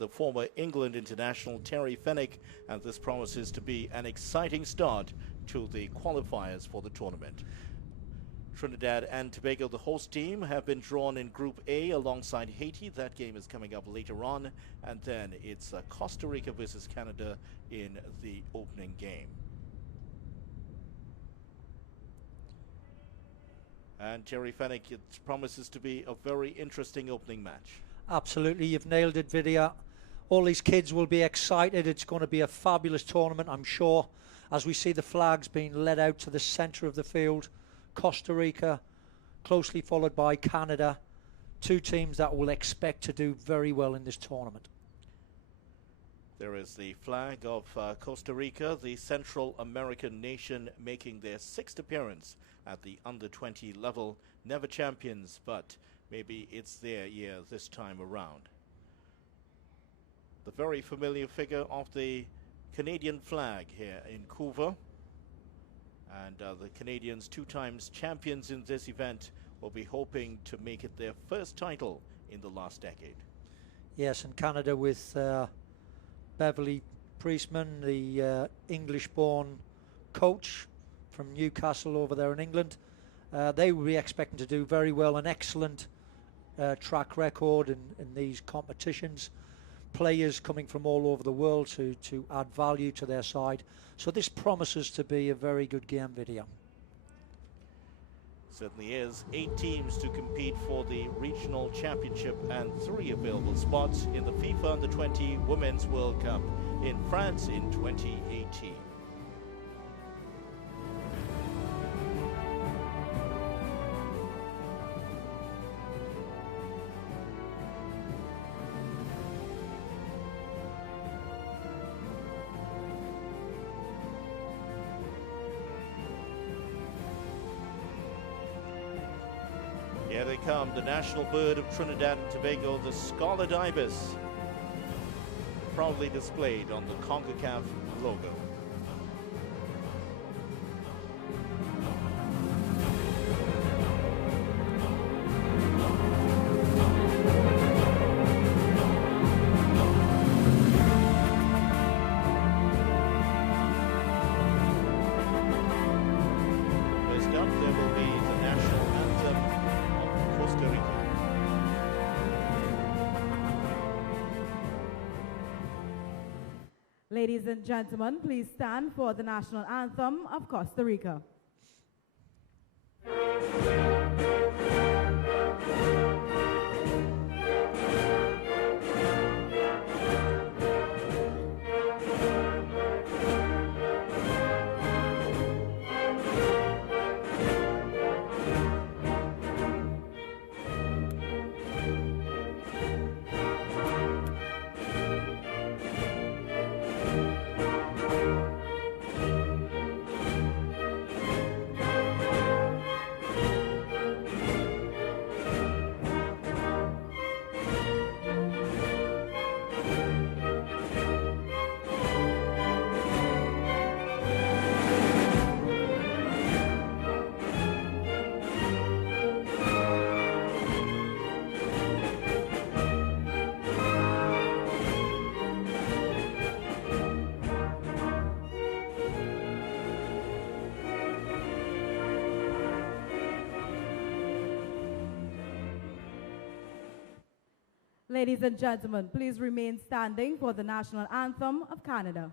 the former England international Terry Fenwick, and this promises to be an exciting start to the qualifiers for the tournament. Trinidad and Tobago, the host team, have been drawn in Group A alongside Haiti. That game is coming up later on. And then it's Costa Rica versus Canada in the opening game. And Terry Fenwick, it promises to be a very interesting opening match. Absolutely, you've nailed it, Vidya. All these kids will be excited. It's going to be a fabulous tournament, I'm sure, as we see the flags being led out to the centre of the field. Costa Rica, closely followed by Canada, two teams that will expect to do very well in this tournament. There is the flag of Costa Rica, the Central American nation making their 6th appearance at the Under-20 level. Never champions, but maybe it's their year this time around. The very familiar figure of the Canadian flag here in Couva. And the Canadians, 2 times champions in this event, will be hoping to make it their first title in the last decade. Yes, and Canada with Beverly Priestman, the English-born coach from Newcastle over there in England. They will be expecting to do very well, an excellent track record in these competitions. Players coming from all over the world to add value to their side. So this promises to be a very good game, Video. Certainly is. 8 teams to compete for the regional championship and 3 available spots in the FIFA Under-20 Women's World Cup in France in 2018. Here they come, the national bird of Trinidad and Tobago, the scarlet ibis, proudly displayed on the Concacaf logo. First up, there will be the national anthem of Costa Rica. Ladies and gentlemen, please stand for the national anthem of Costa Rica. Ladies and gentlemen, please remain standing for the national anthem of Canada.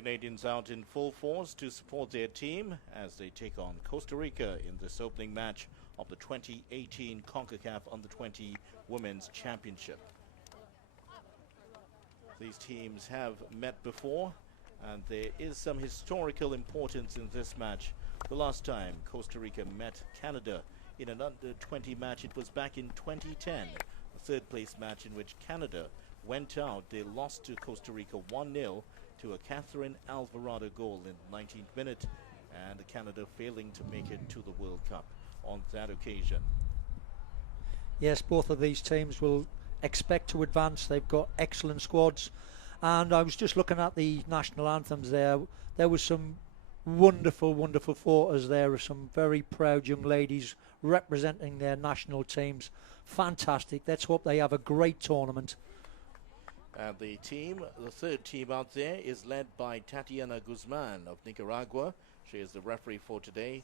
Canadians out in full force to support their team as they take on Costa Rica in this opening match of the 2018 Concacaf Under-20 Women's Championship. These teams have met before, and there is some historical importance in this match. The last time Costa Rica met Canada in an under-20 match, it was back in 2010, a third-place match in which Canada went out. They lost to Costa Rica 1-0 to a Catherine Alvarado goal in the 19th minute, and Canada failing to make it to the World Cup on that occasion. Yes, both of these teams will expect to advance. They've got excellent squads, and I was just looking at the national anthems there. There was some wonderful photos there of some very proud young ladies representing their national teams. Fantastic. Let's hope they have a great tournament. And the third team out there is led by Tatiana Guzman of Nicaragua. She is the referee for today.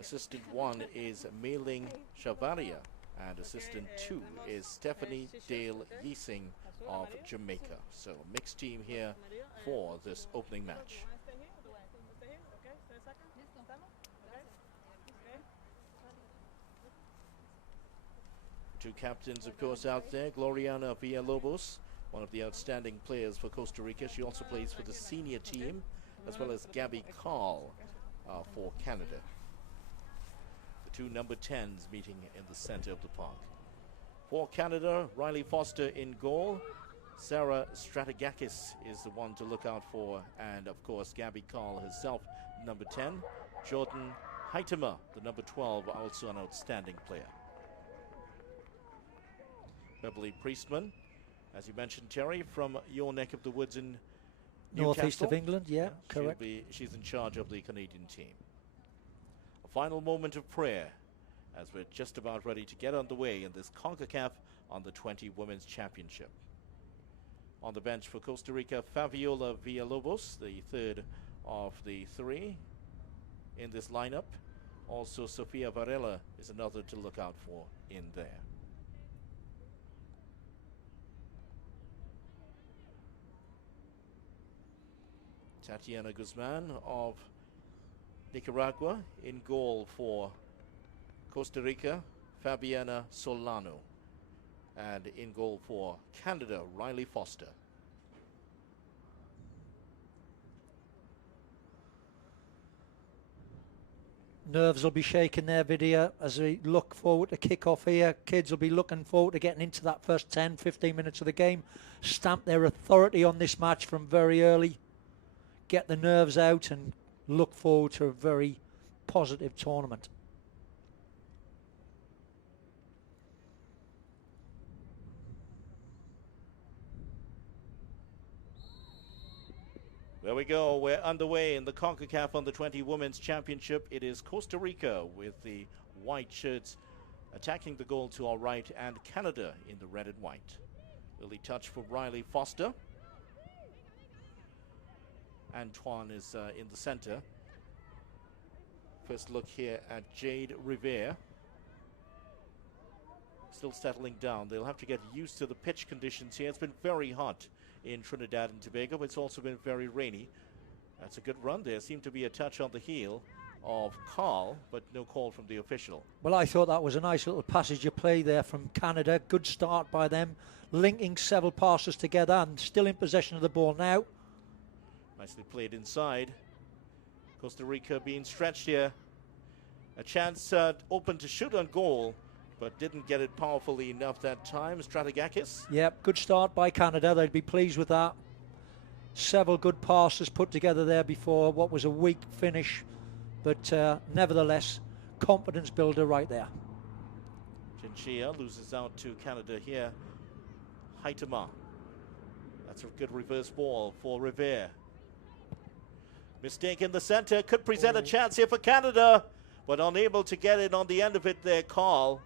Assistant 1 is Mei-Ling Chavaria, and assistant 2 is Stephanie Dale Yising of Jamaica. So mixed team here for this opening match. Two captains, of course, out there. Gloriana Villalobos, one of the outstanding players for Costa Rica. She also plays for the senior team, as well as Gabby Carl for Canada. The two number 10s meeting in the center of the park. For Canada, Riley Foster in goal. Sarah Strategakis is the one to look out for, and of course Gabby Carl herself, number 10. Jordan Heitema, the number 12, also an outstanding player. Beverly Priestman, as you mentioned, Terry, from your neck of the woods in Northeast Newcastle. of England, yeah, correct. She's in charge of the Canadian team. A final moment of prayer as we're just about ready to get underway in this CONCACAF Under-20 Women's Championship. On the bench for Costa Rica, Fabiola Villalobos, the third of the three in this lineup. Also, Sofia Varela is another to look out for in there. Tatiana Guzman of Nicaragua in goal for Costa Rica, Fabiana Solano. And in goal for Canada, Riley Foster. Nerves will be shaking there, Vidya, as we look forward to kick-off here. Kids will be looking forward to getting into that first 10, 15 minutes of the game. Stamp their authority on this match from very early. Get the nerves out and look forward to a very positive tournament. There we go. We're underway in the CONCACAF Under-20 Women's Championship. It is Costa Rica with the white shirts attacking the goal to our right, and Canada in the red and white. Early touch for Riley Foster. Antoine is in the center. First look here at Jade Rivera. Still settling down. They'll have to get used to the pitch conditions here. It's been very hot in Trinidad and Tobago, but it's also been very rainy. That's a good run there. Seemed to be a touch on the heel of Carl, but no call from the official. Well, I thought that was a nice little passage of play there from Canada. Good start by them, linking several passes together and still in possession of the ball now. Nicely played inside. Costa Rica being stretched here. A chance open to shoot on goal, but didn't get it powerfully enough that time. Strategakis. Yep, good start by Canada. They'd be pleased with that. Several good passes put together there before what was a weak finish, but nevertheless, confidence builder right there. Chinchilla loses out to Canada here. Heitema. That's a good reverse ball for Rivera. Mistake in the center, could present a chance here for Canada, but unable to get it on the end of it there, Carl.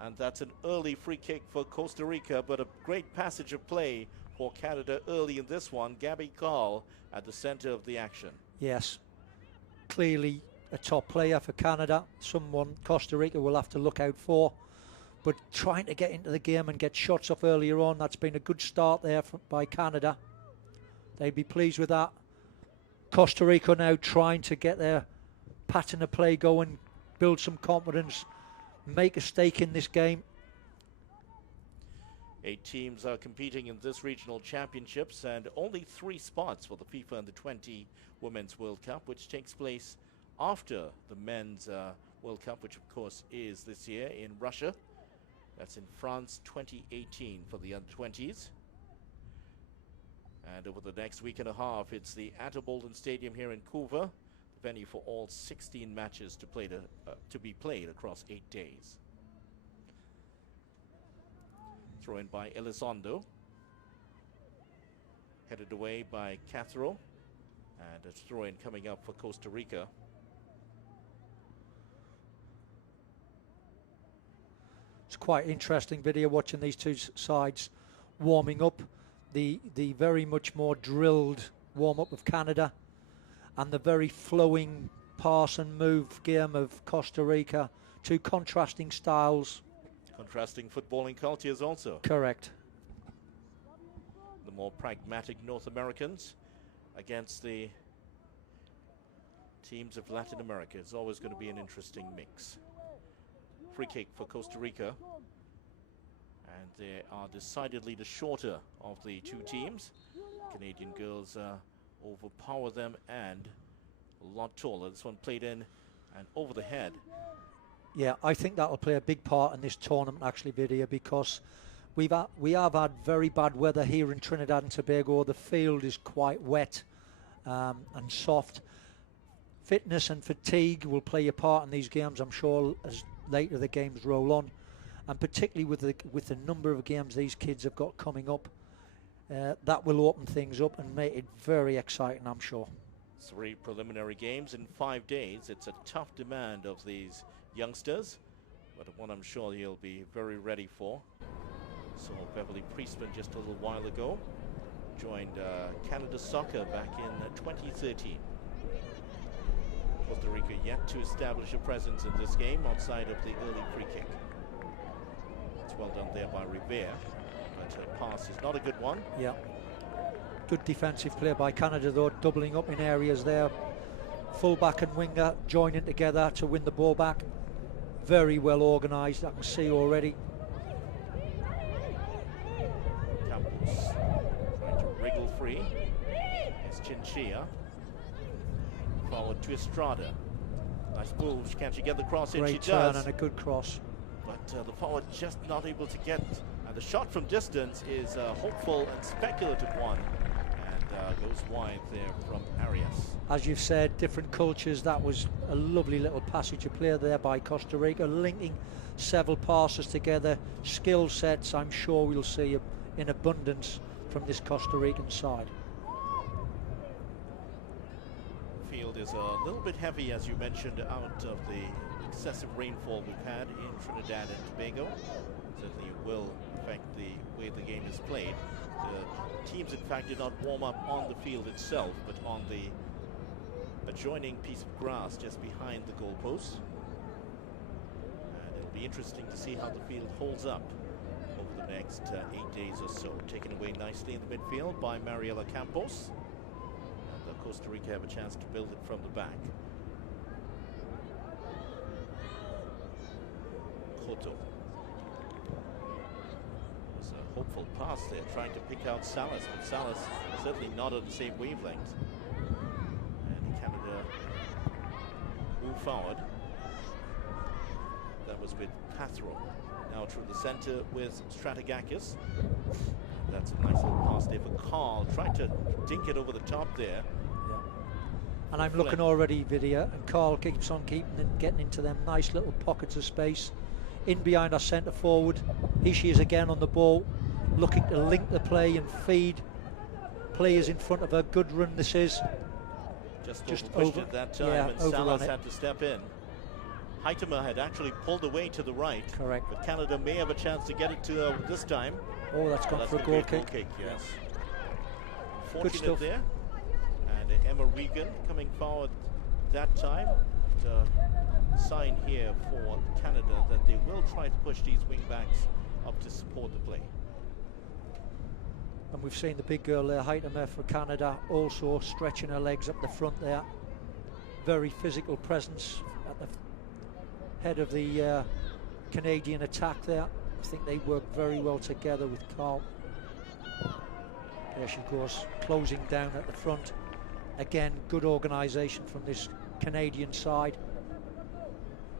And that's an early free kick for Costa Rica, but a great passage of play for Canada early in this one. Gabby Carl at the center of the action. Yes, clearly a top player for Canada, someone Costa Rica will have to look out for. But trying to get into the game and get shots off earlier on, that's been a good start there by Canada. They'd be pleased with that. Costa Rica now trying to get their pattern of play going, build some confidence, make a stake in this game. 8 teams are competing in this regional championships, and only 3 spots for the FIFA Under-20 Women's World Cup, which takes place after the Men's World Cup, which of course is this year in Russia. That's in France 2018 for the Under-20s. And over the next week and a half, it's the Anthem Stadium here in Couva, the venue for all 16 matches to be played across 8 days. Throw in by Elizondo. Headed away by Cathro. And a throw in coming up for Costa Rica. It's quite interesting video watching these two sides warming up. The very much more drilled warm-up of Canada and the very flowing pass and move game of Costa Rica. Two contrasting styles. Contrasting footballing cultures also. Correct. The more pragmatic North Americans against the teams of Latin America. It's always going to be an interesting mix. Free kick for Costa Rica. And they are decidedly the shorter of the 2 teams. Canadian girls overpower them and a lot taller. This one played in and over the head. Yeah, I think that'll play a big part in this tournament actually, Vidya, because we have had very bad weather here in Trinidad and Tobago. The field is quite wet and soft. Fitness and fatigue will play a part in these games, I'm sure, as later the games roll on, and particularly with the number of games these kids have got coming up, that will open things up and make it very exciting, I'm sure. 3 preliminary games in 5 days. It's a tough demand of these youngsters, but one I'm sure he'll be very ready for. So Beverly Priestman just a little while ago joined Canada Soccer back in 2013. Costa Rica yet to establish a presence in this game outside of the early free kick. It's well done there by Rivera, but a pass is not a good one. Yeah. Good defensive play by Canada though, doubling up in areas there. Full-back and winger joining together to win the ball back. Very well organised, I can see already. Campos trying to wriggle free. It's Chinchilla. Forward to Estrada. Nice move. Can she get the cross in? Great She turn does. and a good cross. But the forward just not able to get. And the shot from distance is a hopeful and speculative one. And goes wide there from Arias. As you've said, different cultures. That was a lovely little passage of play there by Costa Rica, linking several passes together. Skill sets, I'm sure we'll see in abundance from this Costa Rican side. The field is a little bit heavy, as you mentioned, out of the excessive rainfall we've had in Trinidad and Tobago. Certainly will affect the way the game is played. The teams, in fact, did not warm up on the field itself, but on the adjoining piece of grass just behind the goalpost. And it'll be interesting to see how the field holds up over the next 8 days or so. Taken away nicely in the midfield by Mariela Campos. And Costa Rica have a chance to build it from the back. Cotto. Was a hopeful pass there, trying to pick out Salas, but Salas certainly not on the same wavelength. And Canada move forward. That was with Cathro. Now through the center with Strategakis. That's a nice little pass there for Carl, trying to dink it over the top there. Yeah. And I'm looking already, Vidya, and Carl keeps on getting into them nice little pockets of space. In behind our centre forward. Here she is again on the ball, looking to link the play and feed players in front of her. Good run this is. Just over at that time, yeah, and Salas had to step in. Heitemer had actually pulled away to the right. Correct. But Canada may have a chance to get it to this time. Oh, that's gone for a goal kick. Yes. Good Fortunate stuff there. And Emma Regan coming forward that time. Sign here for Canada that they will try to push these wing backs up to support the play. And we've seen the big girl there, Haitama for Canada, also stretching her legs up the front there. Very physical presence at the head of the Canadian attack there. I think they work very well together with Carl. There she goes, closing down at the front. Again, good organisation from this Canadian side.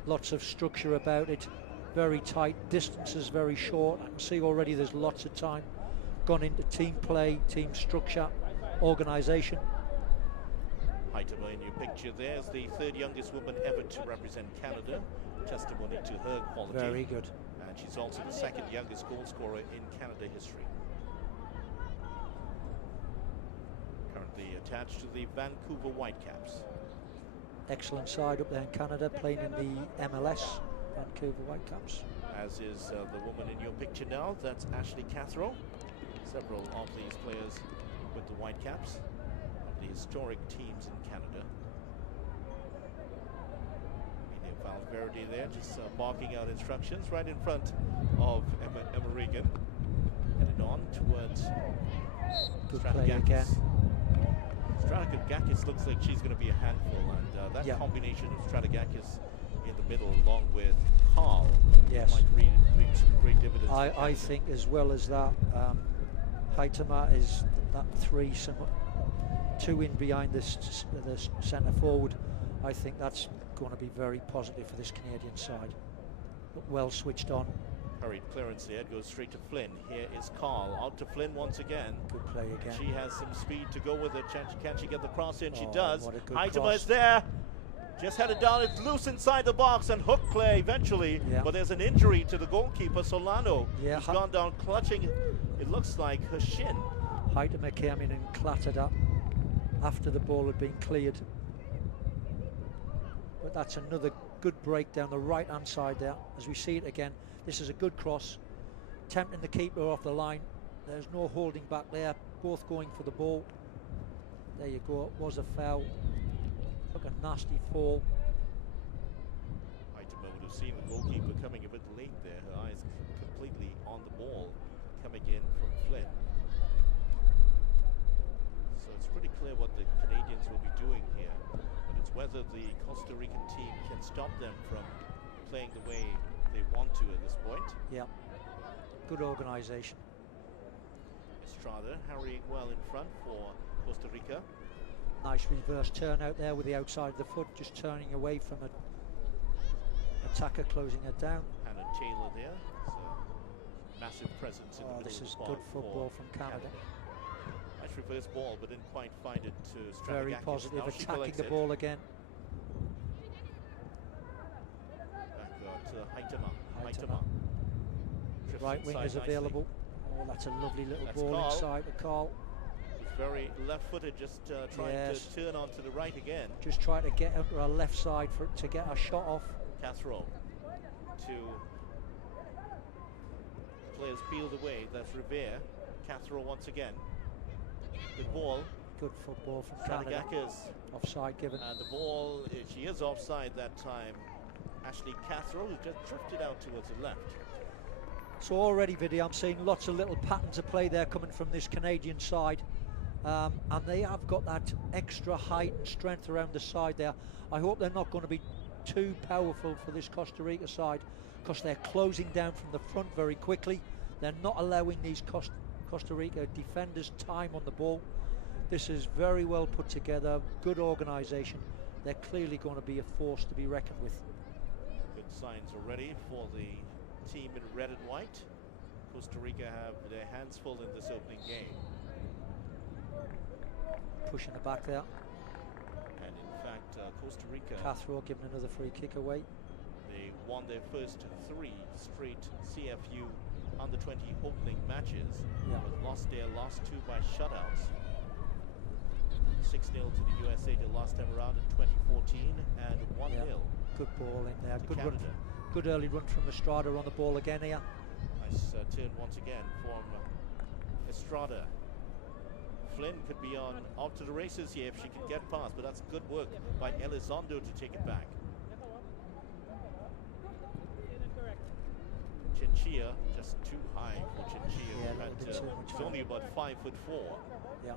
Lots of structure about it. Very tight, distances very short. I can see already there's lots of time gone into team play, team structure, organisation. Haitama in your picture there is the third youngest woman ever to represent Canada. Testimony to her quality. Very good. And she's also the second youngest goal scorer in Canada history. Currently attached to the Vancouver Whitecaps. Excellent side up there in Canada, playing in the MLS, Vancouver Whitecaps. As is the woman in your picture now, that's Ashley Cathro. Several of these players with the Whitecaps, of the historic teams in Canada. Valverde there, just barking out instructions right in front of Emma Regan. Headed on towards Strategakis. Strategakis looks like she's going to be a handful, and that combination of Strategakis in the middle along with Carl might reap some great dividends. I think as well as that, Haitama is that three, two in behind the centre forward. I think that's going to be very positive for this Canadian side. But well switched on. Hurried clearance there, goes straight to Flynn. Here is Carl, out to Flynn once again. Good play again. She has some speed to go with it. Can she get the cross in? She does. What a good Haitama cross. is there. Just had it down, it's loose inside the box, and hook play eventually. But there's an injury to the goalkeeper, Solano. He's gone down clutching, it looks like, her shin. Haitama came in and clattered up after the ball had been cleared. But that's another good break down the right hand side there. As we see it again, this is a good cross, tempting the keeper off the line. There's no holding back there, both going for the ball. There you go, it was a foul. Took a nasty fall. Haitama would have seen the goalkeeper coming a bit late there. Her eyes completely on the ball coming in from Flynn. So it's pretty clear what the Canadians will be doing here. But it's whether the Costa Rican team can stop them from playing the way they want to at this point. Yeah, good organisation. Estrada harrying well in front for Costa Rica. Nice reverse turn out there with the outside of the foot, just turning away from an attacker, closing her down. Hannah Taylor there. So massive presence in the middle. This is of the good park football from Canada. Nice reverse ball, but didn't quite find it to Strategakis. Very positive, now attacking the ball again. Back to Haitama. Right wing is available. Oh, that's a lovely little ball Carl. inside to Carl. He's very left-footed, just trying to turn onto the right again. Just trying to get onto our left side to get our shot off. Cathro to players peeled away. That's Revere. Cathro once again. Good ball. Good football from Canada. Strategakis. Offside given. And the ball, she is offside that time. Ashley Cathro, who just drifted out towards the left. So already, Vidi, I'm seeing lots of little patterns of play there coming from this Canadian side. And they have got that extra height and strength around the side there. I hope they're not going to be too powerful for this Costa Rica side, because they're closing down from the front very quickly. They're not allowing these Costa Rica defenders time on the ball. This is very well put together, good organisation. They're clearly going to be a force to be reckoned with. Good signs already for the team in red and white. Costa Rica have their hands full in this opening game. Pushing it back there. And in fact, Costa Rica, Cathro giving another free kick away. they won their first 3 straight CFU Under-20 opening matches, but lost their last 2 by shutouts. 6-0 to the USA the last time around in 2014, and 1-0. Good ball in there. Good Canada. run. Good early run from Estrada on the ball again here. Nice turn once again from Estrada. Flynn could be off to the races here if she can get past, but that's good work by Elizondo to take it back. Chinchilla just too high for Chinchilla. Yeah, a little bit too much She's only about 5'4". Yeah.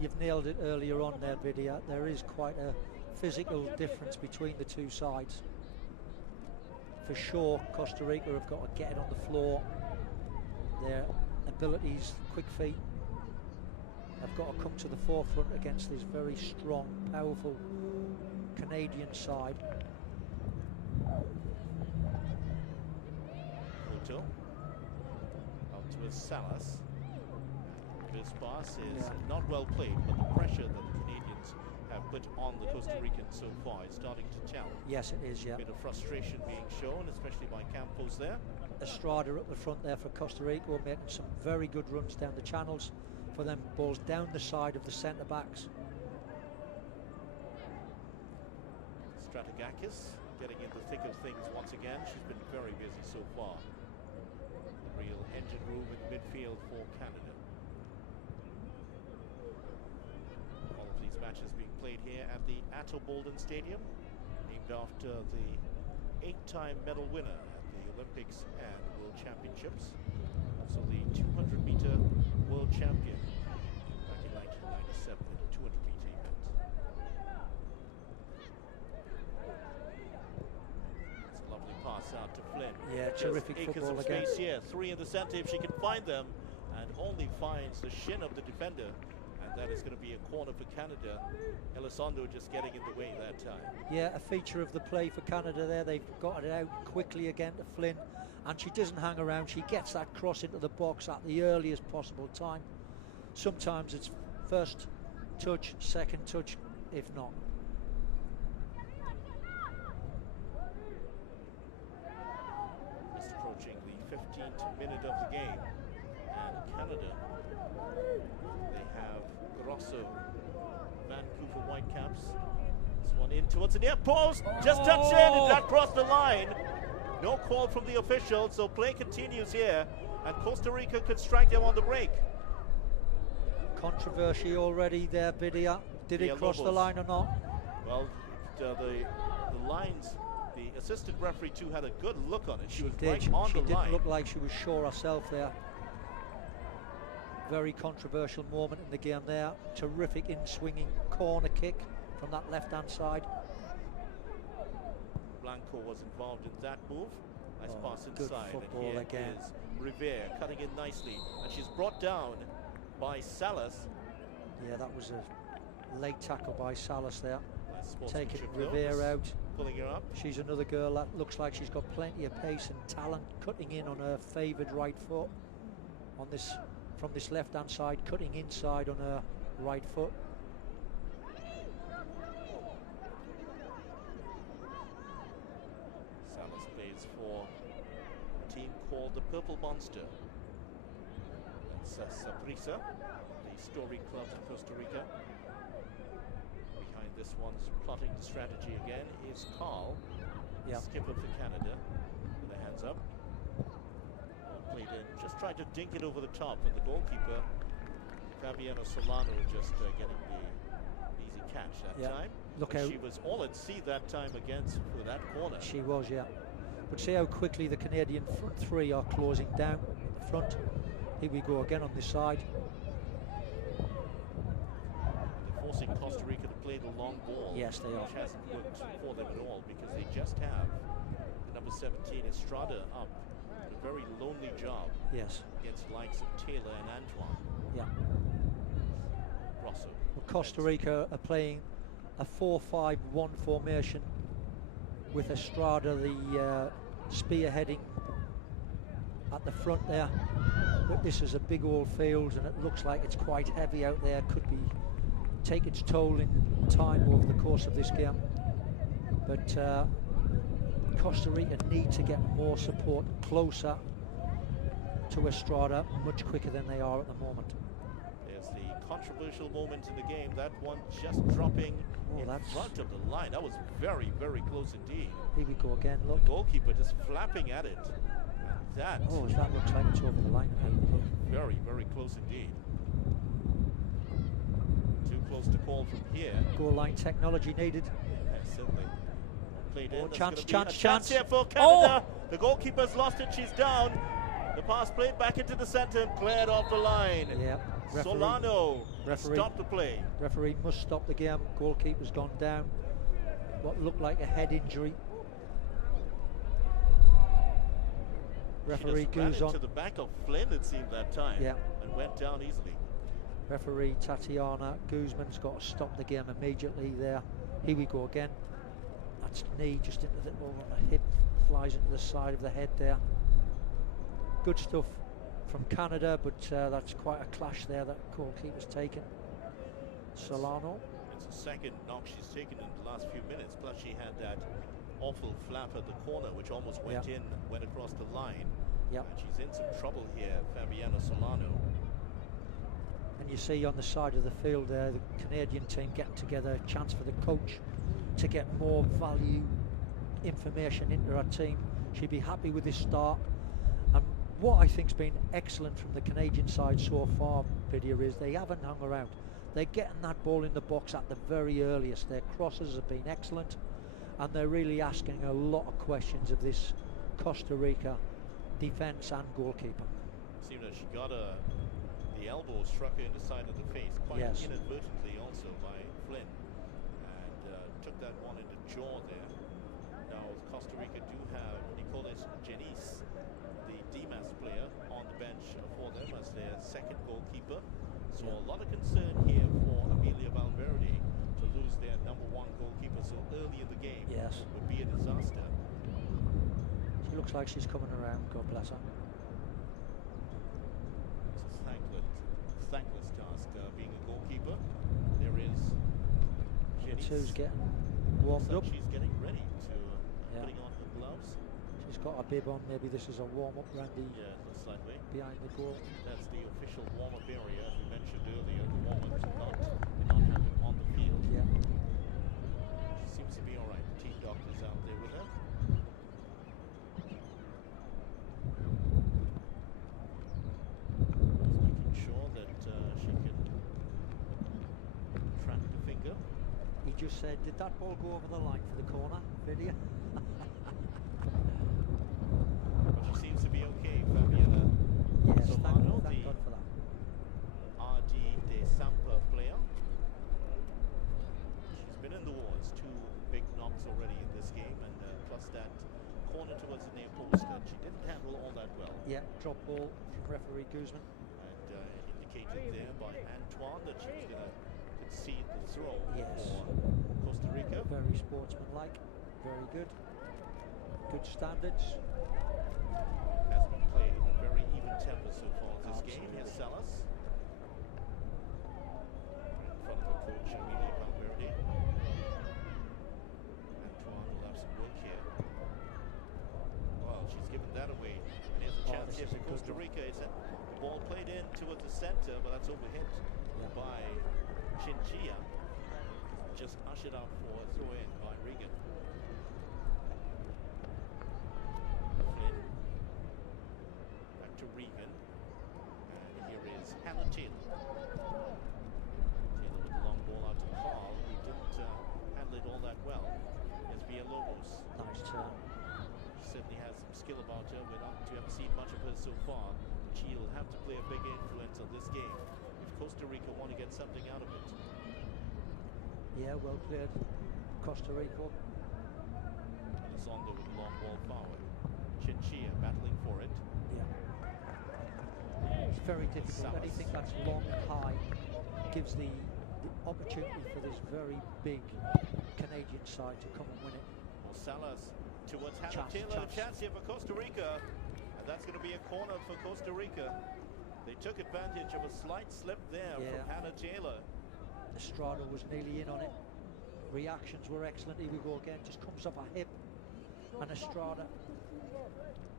You've nailed it earlier on there, Vidya. There is quite a physical difference between the two sides. For sure, Costa Rica have got to get it on the floor. Their abilities, quick feet, have got to come to the forefront against this very strong, powerful Canadian side. Hotel out to Salas. This pass is not well played, but the pressure that the Canadians have put on the Costa Ricans so far is starting to tell. Yes, it is, yeah. A bit of frustration being shown, especially by Campos there. Estrada up the front there for Costa Rica, making some very good runs down the channels for them balls down the side of the centre backs. Strategakis getting in the thick of things once again. She's been very busy so far. Real engine room in the midfield for Canada. All of these matches being played here at the Atto Bolden Stadium, named after the 8-time medal winner at the Olympics and World Championships. Also the 200-meter world champion back in 1997 in the 200-meter event. It's a lovely pass out to Flynn. Yeah, terrific football again. Space here, 3 in the centre if she can find them, and only finds the shin of the defender. And that is going to be a corner for Canada. Elizondo just getting in the way that time. Yeah, a feature of the play for Canada there. They've got it out quickly again to Flynn, and she doesn't hang around. She gets that cross into the box at the earliest possible time. Sometimes it's first touch, second touch, if not. Just approaching the 15th minute of the game. And Canada, they have Grosso, Vancouver Whitecaps. This one in towards the near post, just touched in, and that crossed the line. No call from the official, so play continues here, and Costa Rica could strike them on the break. Controversy already there, Vidya. Did it cross the line or not? Well, the lines, the assistant referee too had a good look on it. She was did. right on she the didn't line. Look like she was sure herself there. Very controversial moment in the game there. Terrific in-swinging corner kick from that left-hand side. Blanco was involved in that move. Nice pass good inside. football and here again. is Rivera cutting in nicely. And she's brought down by Salas. Yeah, that was a late tackle by Salas there. Nice taking sportsmanship, Rivera out. Pulling her up. She's another girl that looks like she's got plenty of pace and talent, cutting in on her favoured right foot on this, from this left-hand side, cutting inside on her right foot. Salas plays for a team called the Purple Monster. That's Saprissa, the Story Club of Costa Rica. Behind this one's plotting the strategy again is Carl, skipper for Canada, with their hands up. Played in, just trying to dink it over the top, and the goalkeeper, Fabiano Solano, just getting the easy catch that time. Look how she was all at sea that time against for that corner. She was, yeah. But see how quickly the Canadian front three are closing down at the front. Here we go again on this side. They're forcing Costa Rica to play the long ball. Yes, they are. Which hasn't worked for them at all, because they just have the number 17 Estrada up. A very lonely job. Yes. Against the likes of Taylor and Antoine. Yeah. Grosso. Well, Costa Rica are playing a 4-5-1 formation with Estrada the spearheading at the front there. But this is a big old field, and it looks like it's quite heavy out there. Could be take its toll in time over the course of this game. But Costa Rica need to get more support closer to Estrada much quicker than they are at the moment. There's the controversial moment in the game, that one just dropping in front of the line. That was very, very close indeed. Here we go again, look. The goalkeeper just flapping at it. And that looks like it's over the line. Very, very close indeed. Too close to call from here. Goal line technology needed. Yes, certainly. played Oh, in. There's chance, gonna be chance, a chance. here for Oh! Canada. The goalkeeper's lost it. She's down. The pass played back into the centre and cleared off the line. Yeah. Solano stopped the play. Referee must stop the game. Goalkeeper's gone down. What looked like a head injury. Referee She ran goes on. into the back of Flynn, it seemed that time. Yeah. And went down easily. Referee Tatiana Guzman's got to stop the game immediately there. Here we go again. That's knee just into the over the hip, flies into the side of the head there. Good stuff from Canada, but that's quite a clash there that goalkeeper's taken. Solano. It's the second knock she's taken in the last few minutes. Plus she had that awful flap at the corner, which almost went in, went across the line. Yep. And she's in some trouble here, Fabiana Solano. And you see on the side of the field there, the Canadian team getting together, a chance for the coach to get more value information into her team. She'd be happy with this start. And what I think's been excellent from the Canadian side so far, Vidya, is they haven't hung around. They're getting that ball in the box at the very earliest. Their crosses have been excellent, and they're really asking a lot of questions of this Costa Rica defence and goalkeeper. Seemed that she got the elbow struck her in the side of the face quite inadvertently also by Flynn, and took that one in the jaw there. Now Costa Rica do have Nicolas Janice, the DMAS player, on the bench for them as their second goalkeeper. So a lot of concern here for Amelia Valverde to lose their number one goalkeeper so early in the game. Yes. Would be a disaster. She looks like she's coming around, God bless her. It's a thankless task being a goalkeeper. There is Janice. Who's getting warmed up. She's getting ready to putting on her gloves. She's got a bib on. Maybe this is a warm-up, Randy. Yeah, it looks that way. Behind the goal. That's the official warm-up area, as we mentioned earlier. The warm-up did not happen on the field. Yeah. She seems to be all right. The team doctor's out there with her. Just making sure that she can track the finger. He just said, did that ball go over the line for the corner, Vidya? But she seems to be okay, Fabiana. Yes, Solano, thank God for that. RD de Sampa player. She's been in the wars, 2 big knocks already in this game, and plus that corner towards the near post that she didn't handle all that well. Yeah, drop ball from referee Guzman. And indicated there by Antoine that she was going to concede the throw for Costa Rica. Very sportsmanlike, very good. Good standards. Has been played in a very even tempo so far this game. Here's Salas. In front of her coach, Amelia Valverde. Antoine will have some work here. Well, she's given that away. And here's a chance here for Costa Rica. It's a ball played in towards the center, but that's overhit by Chinchilla. Just ushered out for a throw in by Regan. Flynn. Back to Regan. And here is Hannah Taylor. Taylor with the long ball out to Carl, who didn't handle it all that well. Here's Villalobos. Nice turn. She certainly has some skill about her. We haven't seen much of her so far. She'll have to play a big influence on this game if Costa Rica want to get something out of it. Yeah, well cleared. Costa Rica. Elizondo with the long ball forward. Chinchilla battling for it. Yeah. It's very difficult. Anything that's long, high, gives the opportunity for this very big Canadian side to come and win it. Well, Salas towards Hannah Taylor. Chance here for Costa Rica. And that's going to be a corner for Costa Rica. They took advantage of a slight slip there from Hannah Taylor. Estrada was nearly in on it. Reactions were excellent. Here we go again. Just comes off a hip. And Estrada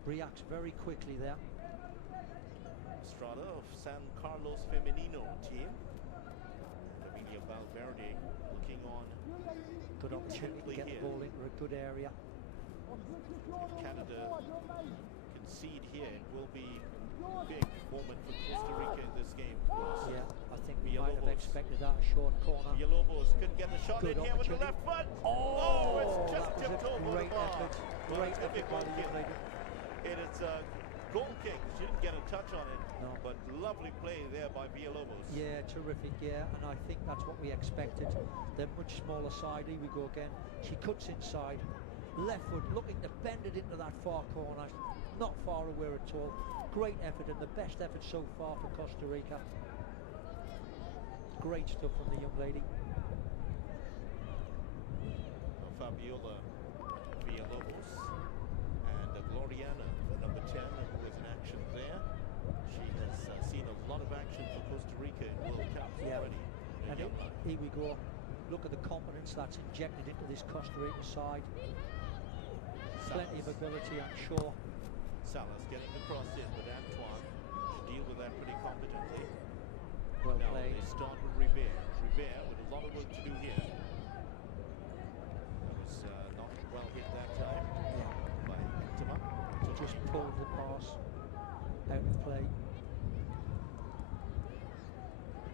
reacts very quickly there. Estrada of San Carlos Femenino team. Amelia Valverde looking on. Good opportunity to get the ball into a good area. If Canada concede here, it will be a big moment for Costa Rica in this game, of course. Yeah, I think we might have expected that short corner. Villalobos couldn't get the shot Good in here with the left foot. Oh, It's just that was a over Great the bar. effort. Well, Great it's gonna be a effort by goal the kick. young lady. It is a goal kick. She didn't get a touch on it, No. but lovely play there by Villalobos. Yeah, terrific, yeah, and I think that's what we expected. They're much smaller side. Here we go again. She cuts inside. Left foot, looking to bend it into that far corner. Not far away at all. Great effort, and the best effort so far for Costa Rica. Great stuff from the young lady. Fabiola Villalobos and Gloriana, the number 10, who was in action there. She has seen a lot of action for Costa Rica in World Cups already. And here we go. Look at the confidence that's injected into this Costa Rican side. Plenty of ability, I'm sure. Salas getting the cross in, but Antoine should deal with that pretty competently. Well now played. they start with Rivera. Rivera with a lot of work to do here. That was not well hit that time by Anthem. Just pulled the pass out of play.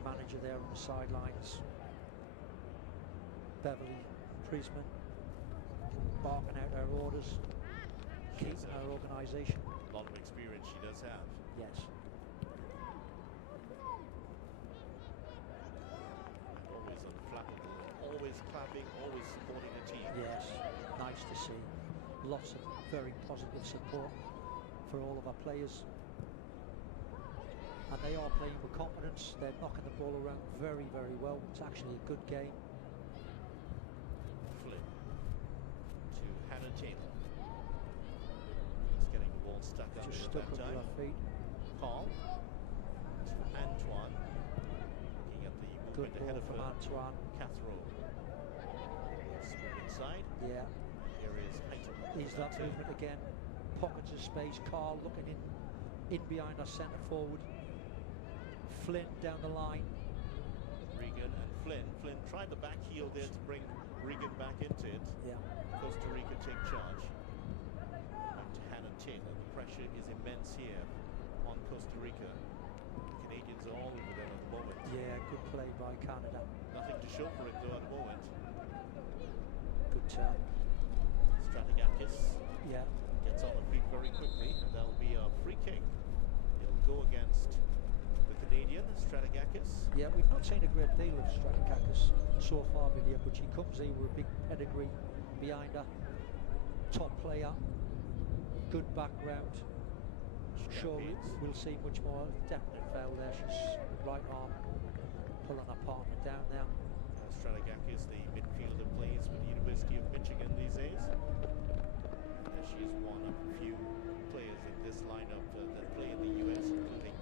Manager there on the sidelines. Beverly Priestman barking out her orders, keeping her organisation. A lot of experience she does have. Yes. Always unflappable, always clapping, always supporting the team. Yes, nice to see. Lots of very positive support for all of our players. And they are playing with confidence. They're knocking the ball around very, very well. It's actually a good game. Flynn to Hannah Taylor. Just getting the ball stuck under Just at stuck that under time. our feet. Carl to Antoine. Looking at the Good movement ahead ball of from her. Antoine. Cathro. Smooth inside. Yeah. Here is Hayton. He's that movement again. Pockets of space. Carl looking in behind our centre forward. Flynn down the line. Regan and Flynn. Flynn tried the back heel there to bring Regan back into it. Yeah. Costa Rica take charge. Back to Hannah Taylor. The pressure is immense here on Costa Rica. The Canadians are all over them at the moment. Yeah, good play by Canada. Nothing to show for it though at the moment. Good turn. Stratigakis Yeah. gets on the feet very quickly, and that'll be a free kick. It'll go against the Canadian, Stratigakis. Yeah, we've not seen a great deal of Stratigakis so far, video, but she comes here with a big pedigree behind her. Top player, good background. Sure, we'll see much more. Definite foul there. She's right arm pulling her partner down now. Stratigakis, the midfielder, plays with the University of Michigan these days. She's one of a few players in this lineup that play in the US, including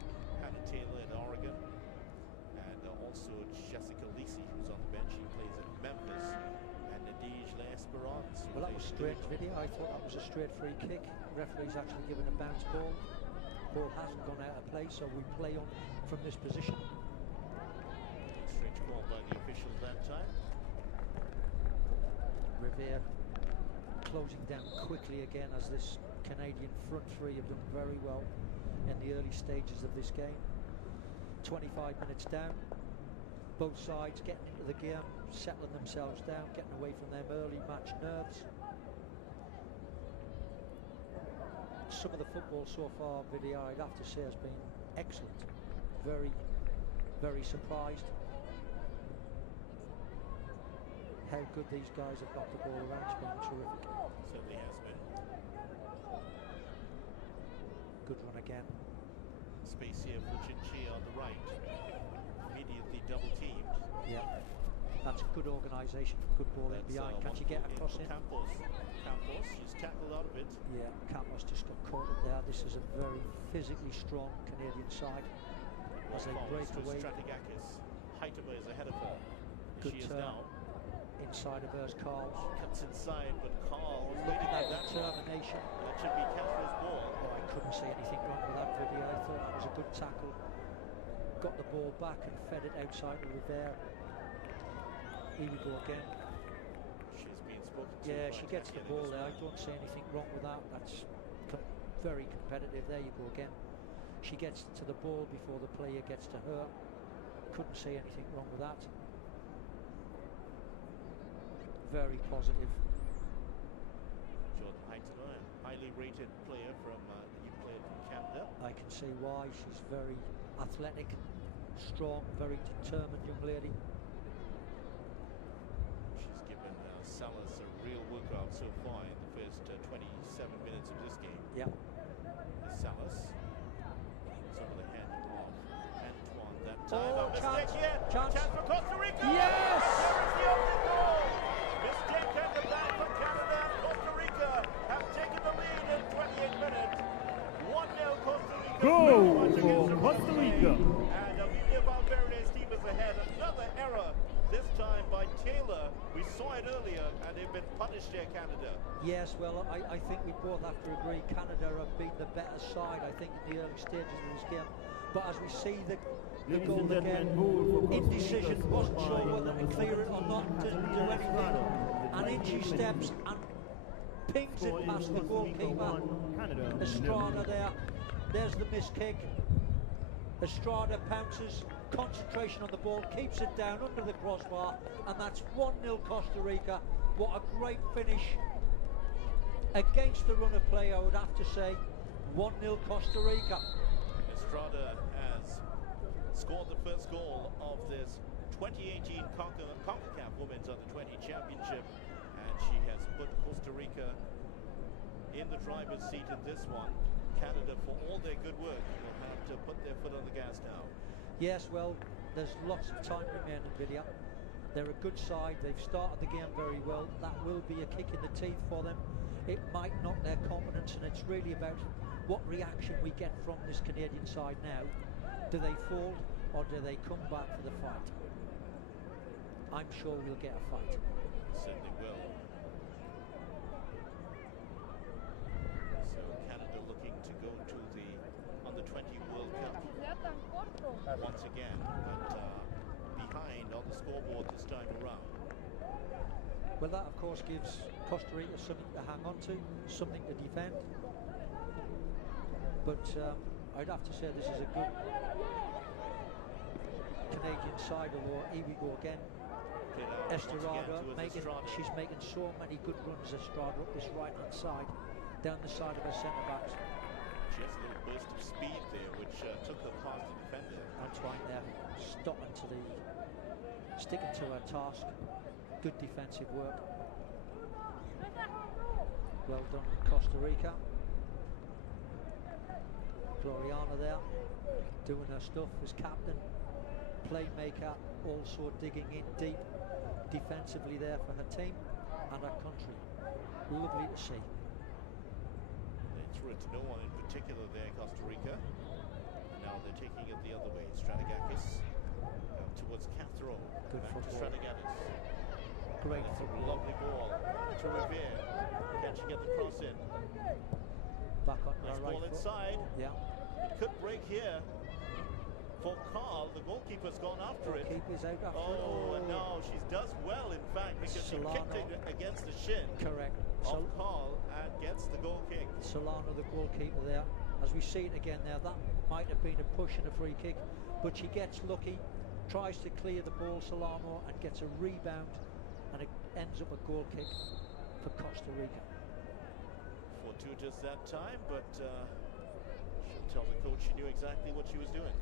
Hannah Taylor at Oregon, and also Jessica Lisi, who's on the bench. She plays at Memphis, and Nadege L'Esperance. Well, that was strange video. I thought that was a straight free kick. Referee's actually given a bounce ball. Ball hasn't gone out of play, so we play on from this position. Strange call by the officials that time. Rivera closing down quickly again, as this Canadian front three have done very well in the early stages of this game. 25 minutes down, both sides getting into the game, settling themselves down, getting away from them early match nerves. Some of the football so far, video, I'd have to say, has been excellent. Very, very surprised how good these guys have knocked the ball around. It's been terrific. Certainly has been. Good run again. Space here for Chinchilla on the right. Immediately double teamed. Yeah, that's good organisation. Good ball in behind. Can she get across in? Campos, she's tackled out of it. Yeah, Campos just got caught up there. This is a very physically strong Canadian side. As they break away. Stratigakis. Heitema is ahead of her. Good She is turn. now. Inside of hers, Carl. She cuts inside, but Carl is Look waiting at for that that determination. That should be Cathro's ball. Oh, I couldn't see anything wrong with that video. I thought that was a good tackle. Got the ball back and fed it outside of Rivera. Here we go again. She's being spoken to. Yeah, by she gets the Tatiana ball there. I Guzman. don't see anything wrong with that. That's very competitive. There you go again. She gets to the ball before the player gets to her. Couldn't see anything wrong with that. Very positive. Jordan Heitler, a highly rated player from he played from Canada. I can see why. She's very athletic, strong, very determined young lady. She's given Salas a real workout so far in the first 27 minutes of this game. Yeah. Salas. It's over the head of Antoine that time. Oh, A mistake here. Chance For Costa Rica. Yes! There is the open goal. Mistake at the back from Canada. Costa Rica have taken the lead in 28 minutes. 1-0 Costa Rica. Goal for Costa Rica. And Amelia Valverde's team is ahead. Another error. This time by Taylor. We saw it earlier, and they've been punished here, Canada. Yes, well, I think we both have to agree Canada have been the better side, I think, in the early stages of this game. But as we see the goal again, indecision, wasn't sure whether to clear it or not, didn't do anything. And in she steps and pings it past the goalkeeper. Estrada there. There's the missed kick. Estrada pounces, concentration on the ball, keeps it down under the crossbar, and that's 1-0 Costa Rica. What a great finish against the run of play, I would have to say. 1-0 Costa Rica. Estrada has scored the first goal of this 2018 Concacaf Women's Under-20 Championship, and she has put Costa Rica in the driver's seat in this one. Canada, for all their good work, will have to put their foot on the gas now. Yes, well, there's lots of time remaining, Vidya. They're a good side. They've started the game very well. That will be a kick in the teeth for them. It might knock their confidence, and it's really about what reaction we get from this Canadian side now. Do they fold, or do they come back for the fight? I'm sure we'll get a fight. Certainly will. So Canada looking to go to the Under-20 World Cup once again, but behind on the scoreboard this time around. Well, that of course gives Costa Rica something to hang on to, something to defend. But I'd have to say this is a good Canadian side, although here we go again. Estrada, she's making so many good runs, Estrada, up this right-hand side, down the side of her centre-backs. She has a little burst of speed there, which took her past the defender. Antoine there, sticking to her task. Good defensive work. Well done, Costa Rica. Gloriana there, doing her stuff as captain. Playmaker, also digging in deep defensively there for her team and her country. Lovely to see. They threw it to no one in particular there, Costa Rica. And now they're taking it the other way. Strategakis towards Cathro. Good football. Strategakis. Great It's a football. lovely ball to Revere. Can she get the cross in? Back on Nice her ball right foot. inside. Yeah. It could break here for Carl. The goalkeeper's gone after it. Goalkeeper's out after it. Oh, and now she does well, in fact, because she kicked it against the shin Correct. of Carl and gets the goal kick. Solano, the goalkeeper there. As we see it again there, that might have been a push and a free kick, but she gets lucky, tries to clear the ball, Solano, and gets a rebound, and it ends up a goal kick for Costa Rica. Fortuitous that time, but she'll tell the coach she knew exactly what she was doing.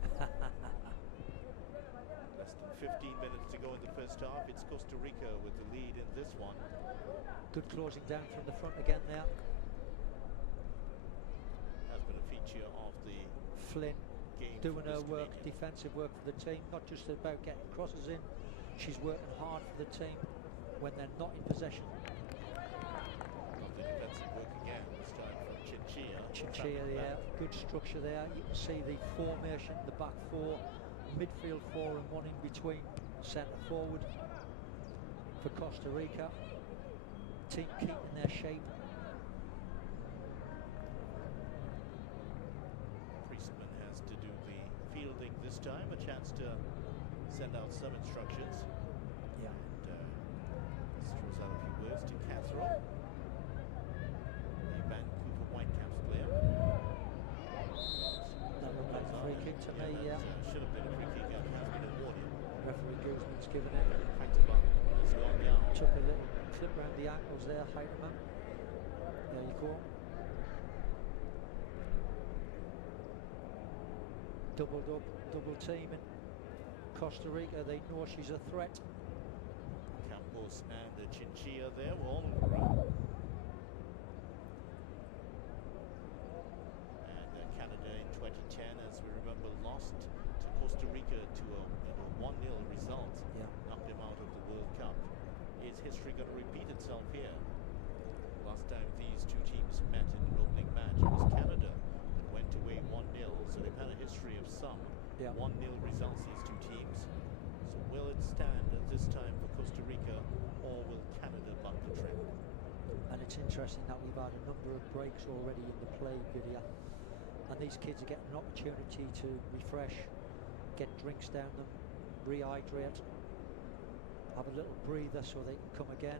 Less than 15 minutes to go in the first half. It's Costa Rica with the lead in this one. Good closing down from the front again there. Has been a feature of the Flynn game. doing for her this work, Canadian. defensive work for the team, not just about getting crosses in. She's working hard for the team when they're not in possession. Lovely defensive work again, this time from Chinchilla. Chinchilla, yeah, good structure there. You can see the formation, the back four, midfield four and one in between, centre forward for Costa Rica. Team keeping their shape. Priestman has to do the fielding this time, a chance to send out some instructions. Yeah. And throws out a few words to Cathro, the Vancouver Whitecaps player. That looked like a free kick to me, yeah. Should have been a free kick and has been awarded. Referee Guzman's given it. Heitema has gone down. Took a little clip round the ankles there, Heitema. There you go. Doubled up, double teaming. Costa Rica, they know she's a threat. Campos and Chinchilla there were all on the ground. And Canada in 2010, as we remember, lost to Costa Rica to a 1-0 result. Yeah. Knocked them out of the World Cup. Is history going to repeat itself here? Last time these two teams met in an opening match, it was Canada that went away 1-0. So they've had a history of some 1-0 results, these two teams. So will it stand at this time for Costa Rica, or will Canada buck the trend? And it's interesting that we've had a number of breaks already in the play video, and these kids are getting an opportunity to refresh, get drinks down them, rehydrate, have a little breather so they can come again.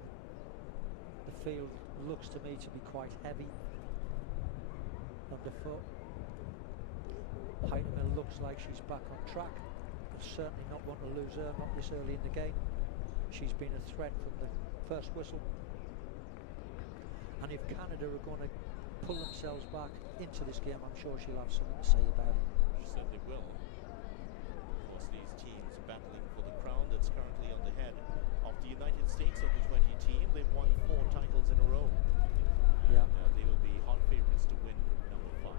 The field looks to me to be quite heavy underfoot. Heitemel looks like she's back on track, but certainly not want to lose her, not this early in the game. She's been a threat from the first whistle. And if Canada are going to pull themselves back into this game, I'm sure she'll have something to say about it. She certainly will. Of course, these teams are battling for the crown that's currently on the head of the United States Under-20 team. They've won 4 titles in a row. Yeah. And they will be hot favourites to win number 5.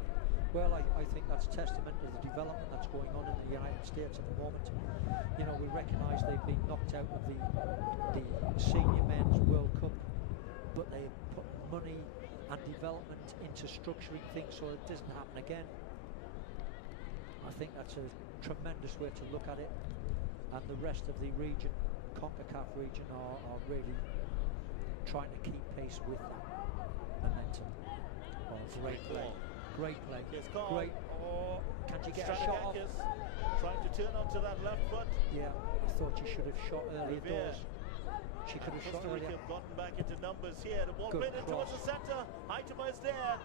Well, I think that's testament to the development that's going on in the United States at the moment. You know, we recognise they've been knocked out of the Senior Men's World Cup, but they put money and development into structuring things so it doesn't happen again. I think that's a tremendous way to look at it, and the rest of the region, Concacaf region, are really trying to keep pace with that momentum. Oh, great play. Great play. Great. Oh, can she get a shot off? Trying to turn onto that left foot. Yeah, I thought she should have shot earlier doors. She could have shot Costa Rica earlier. have gotten back into numbers here. The ball Good played in cross. towards the centre. Heitemel is there.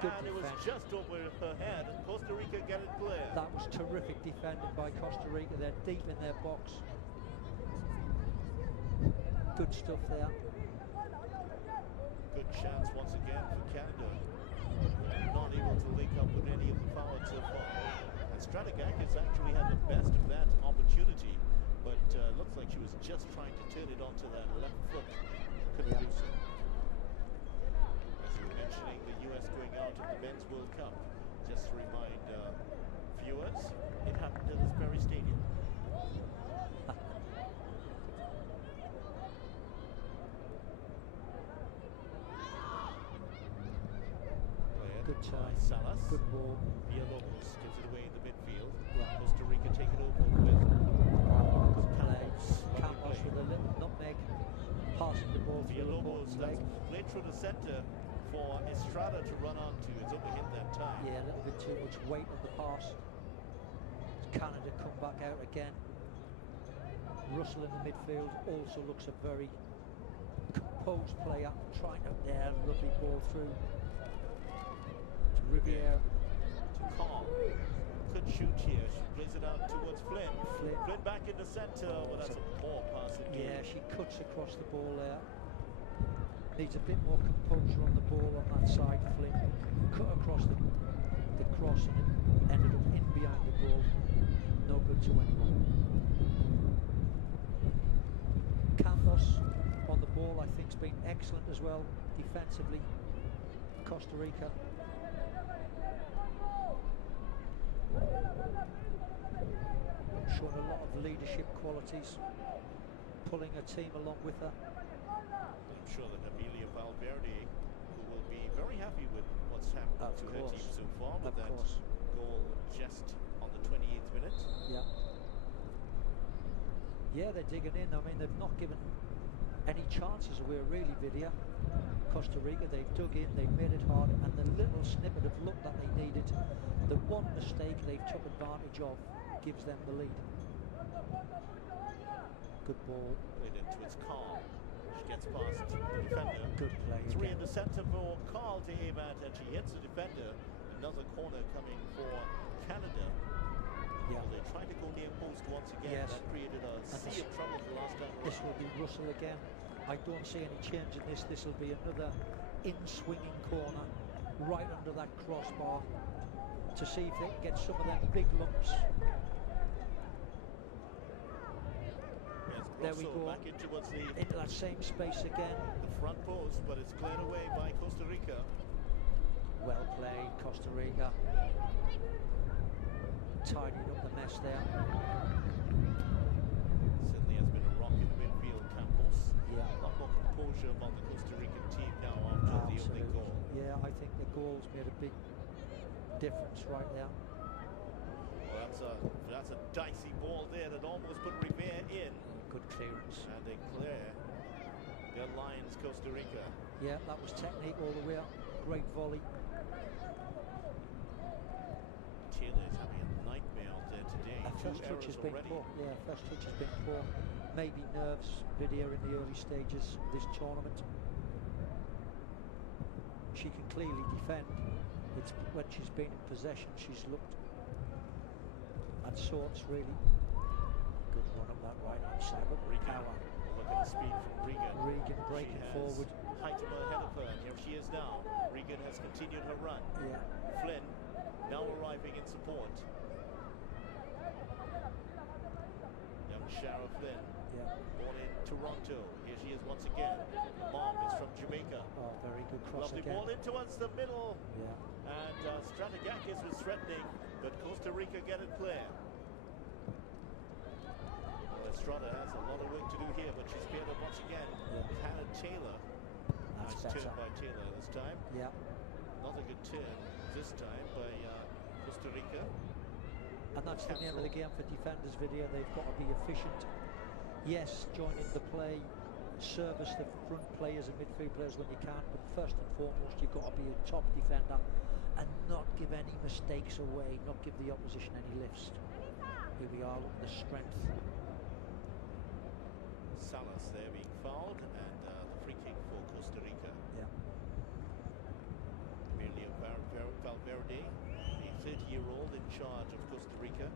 Good and it was defense. just over her head. And Costa Rica get it clear. That was terrific defending by Costa Rica. They're deep in their box. Good stuff there. Good chance once again for Canada. Not able to link up with any of the forwards so far. And Strategakis actually had the best of that opportunity, but looks like she was just trying to turn it onto that left foot. Couldn't do so. As you were mentioning, the US going out of the Men's World Cup. Just to remind viewers, it happened at this very stadium. Good turn. Salas. Good ball. Villalobos gives it away in the midfield. Yeah. Costa Rica take it over with Good play. Campos. Campos with a little nutmeg, passing the ball through the Villalobos, opponent's leg. that's played through the centre for Estrada to run onto. It's overhit that time. Yeah, a little bit too much weight on the pass. Canada come back out again. Russell in the midfield also looks a very composed player. Trying out there, lovely ball through. Riviere. To Carl. Could shoot here. She plays it out towards Flynn. Flynn back in the centre, but that's a poor pass again. Yeah, she cuts across the ball there. Needs a bit more composure on the ball on that side. Flynn cut across the cross and it ended up in behind the goal. No good to anyone. Campos on the ball, I think, has been excellent as well defensively. Costa Rica. Showing a lot of leadership qualities, pulling a team along with her. I'm sure that Amelia Valverde, who will be very happy with what's happened to her team so far, with that goal just on the 28th minute. Yeah. Yeah, they're digging in. I mean, they've not given any chances away really, Vidya. Costa Rica, they've dug in, they've made it hard, and the little snippet of luck that they needed, the one mistake they've took advantage of, gives them the lead. Good ball. Played into its Carl. She gets past the defender. Good play. 3 in the centre for Carl to aim at, and she hits the defender. Another corner coming for Canada. Yeah. Well, they tried to go near post once again. Yes. That created a sea of trouble the last time. This will be Russell again. I don't see any change in this. This will be another in-swinging corner right under that crossbar to see if they can get some of them big lumps. There we go. Back into that same space again. The front post, but it's cleared away by Costa Rica. Well played, Costa Rica. Tidied up the mess there. Certainly has been a rock in the midfield, Campos. Yeah. A lot more composure among the Costa Rican team now after the opening goal. Yeah, I think the goals made a big difference right there. Well, that's a dicey ball there that almost put Rivera in. Good clearance. And they clear. Good lines, Costa Rica. Yeah, that was technique all the way up. Great volley. Taylor is having a nightmare out there today. First touch has been poor. Yeah, first touch has been poor. Maybe nerves, video in the early stages of this tournament. She can clearly defend. It's when she's been in possession, she's looked at sorts really. Good run up that right hand side. Look at power. Look at the speed from Regan. Regan breaking forward. Height ahead of her, and here she is now. Regan has continued her run. Yeah. Flynn now arriving in support. Young Shara Flynn. Yeah. Born in Toronto. Here she is once again. Mom is from Jamaica. Oh, very good cross Lovely again. ball in towards the middle. Yeah. And Strategakis was threatening, but Costa Rica get it clear. Well, Estrada has a lot of work to do here, but she's cleared up once again. Yeah. Hannah Taylor. That's nice better. turn by Taylor this time. Yeah. Not a good turn this time by Costa Rica. And that's the name of the game for defenders, Video. They've got to be efficient. Yes, join in the play, service the front players and midfield players when you can, but first and foremost you've got to be a top defender and not give any mistakes away, not give the opposition any lifts. Here we are, look at the strength. Salas there being fouled, and the free kick for Costa Rica. Yeah. Amelia Valverde, the 30-year-old in charge of Costa Rica.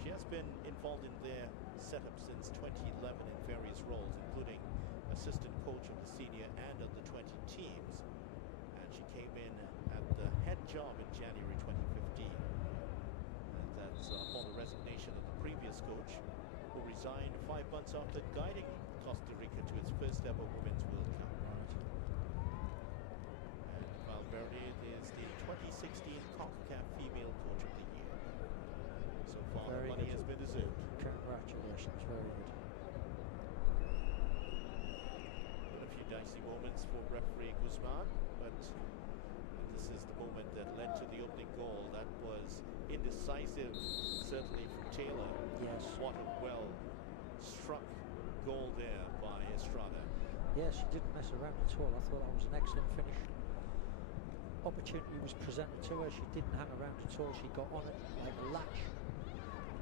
She has been involved in their setup since 2011 in various roles, including assistant coach of the senior and under-20 teams. And she came in at the head job in January 2015. And that's upon the resignation of the previous coach, who resigned 5 months after guiding Costa Rica to its first ever Women's World Cup. And Valverde is the 2016 Concacaf Female Coach of the Year. So far, the money has been deserved. Congratulations, very good. Been a few dicey moments for referee Guzman, but this is the moment that led to the opening goal. That was indecisive, certainly from Taylor. Yes. What a well-struck goal there by Estrada. Yeah, she didn't mess around at all. I thought that was an excellent finish. Opportunity was presented to her. She didn't hang around at all. She got on it like a latch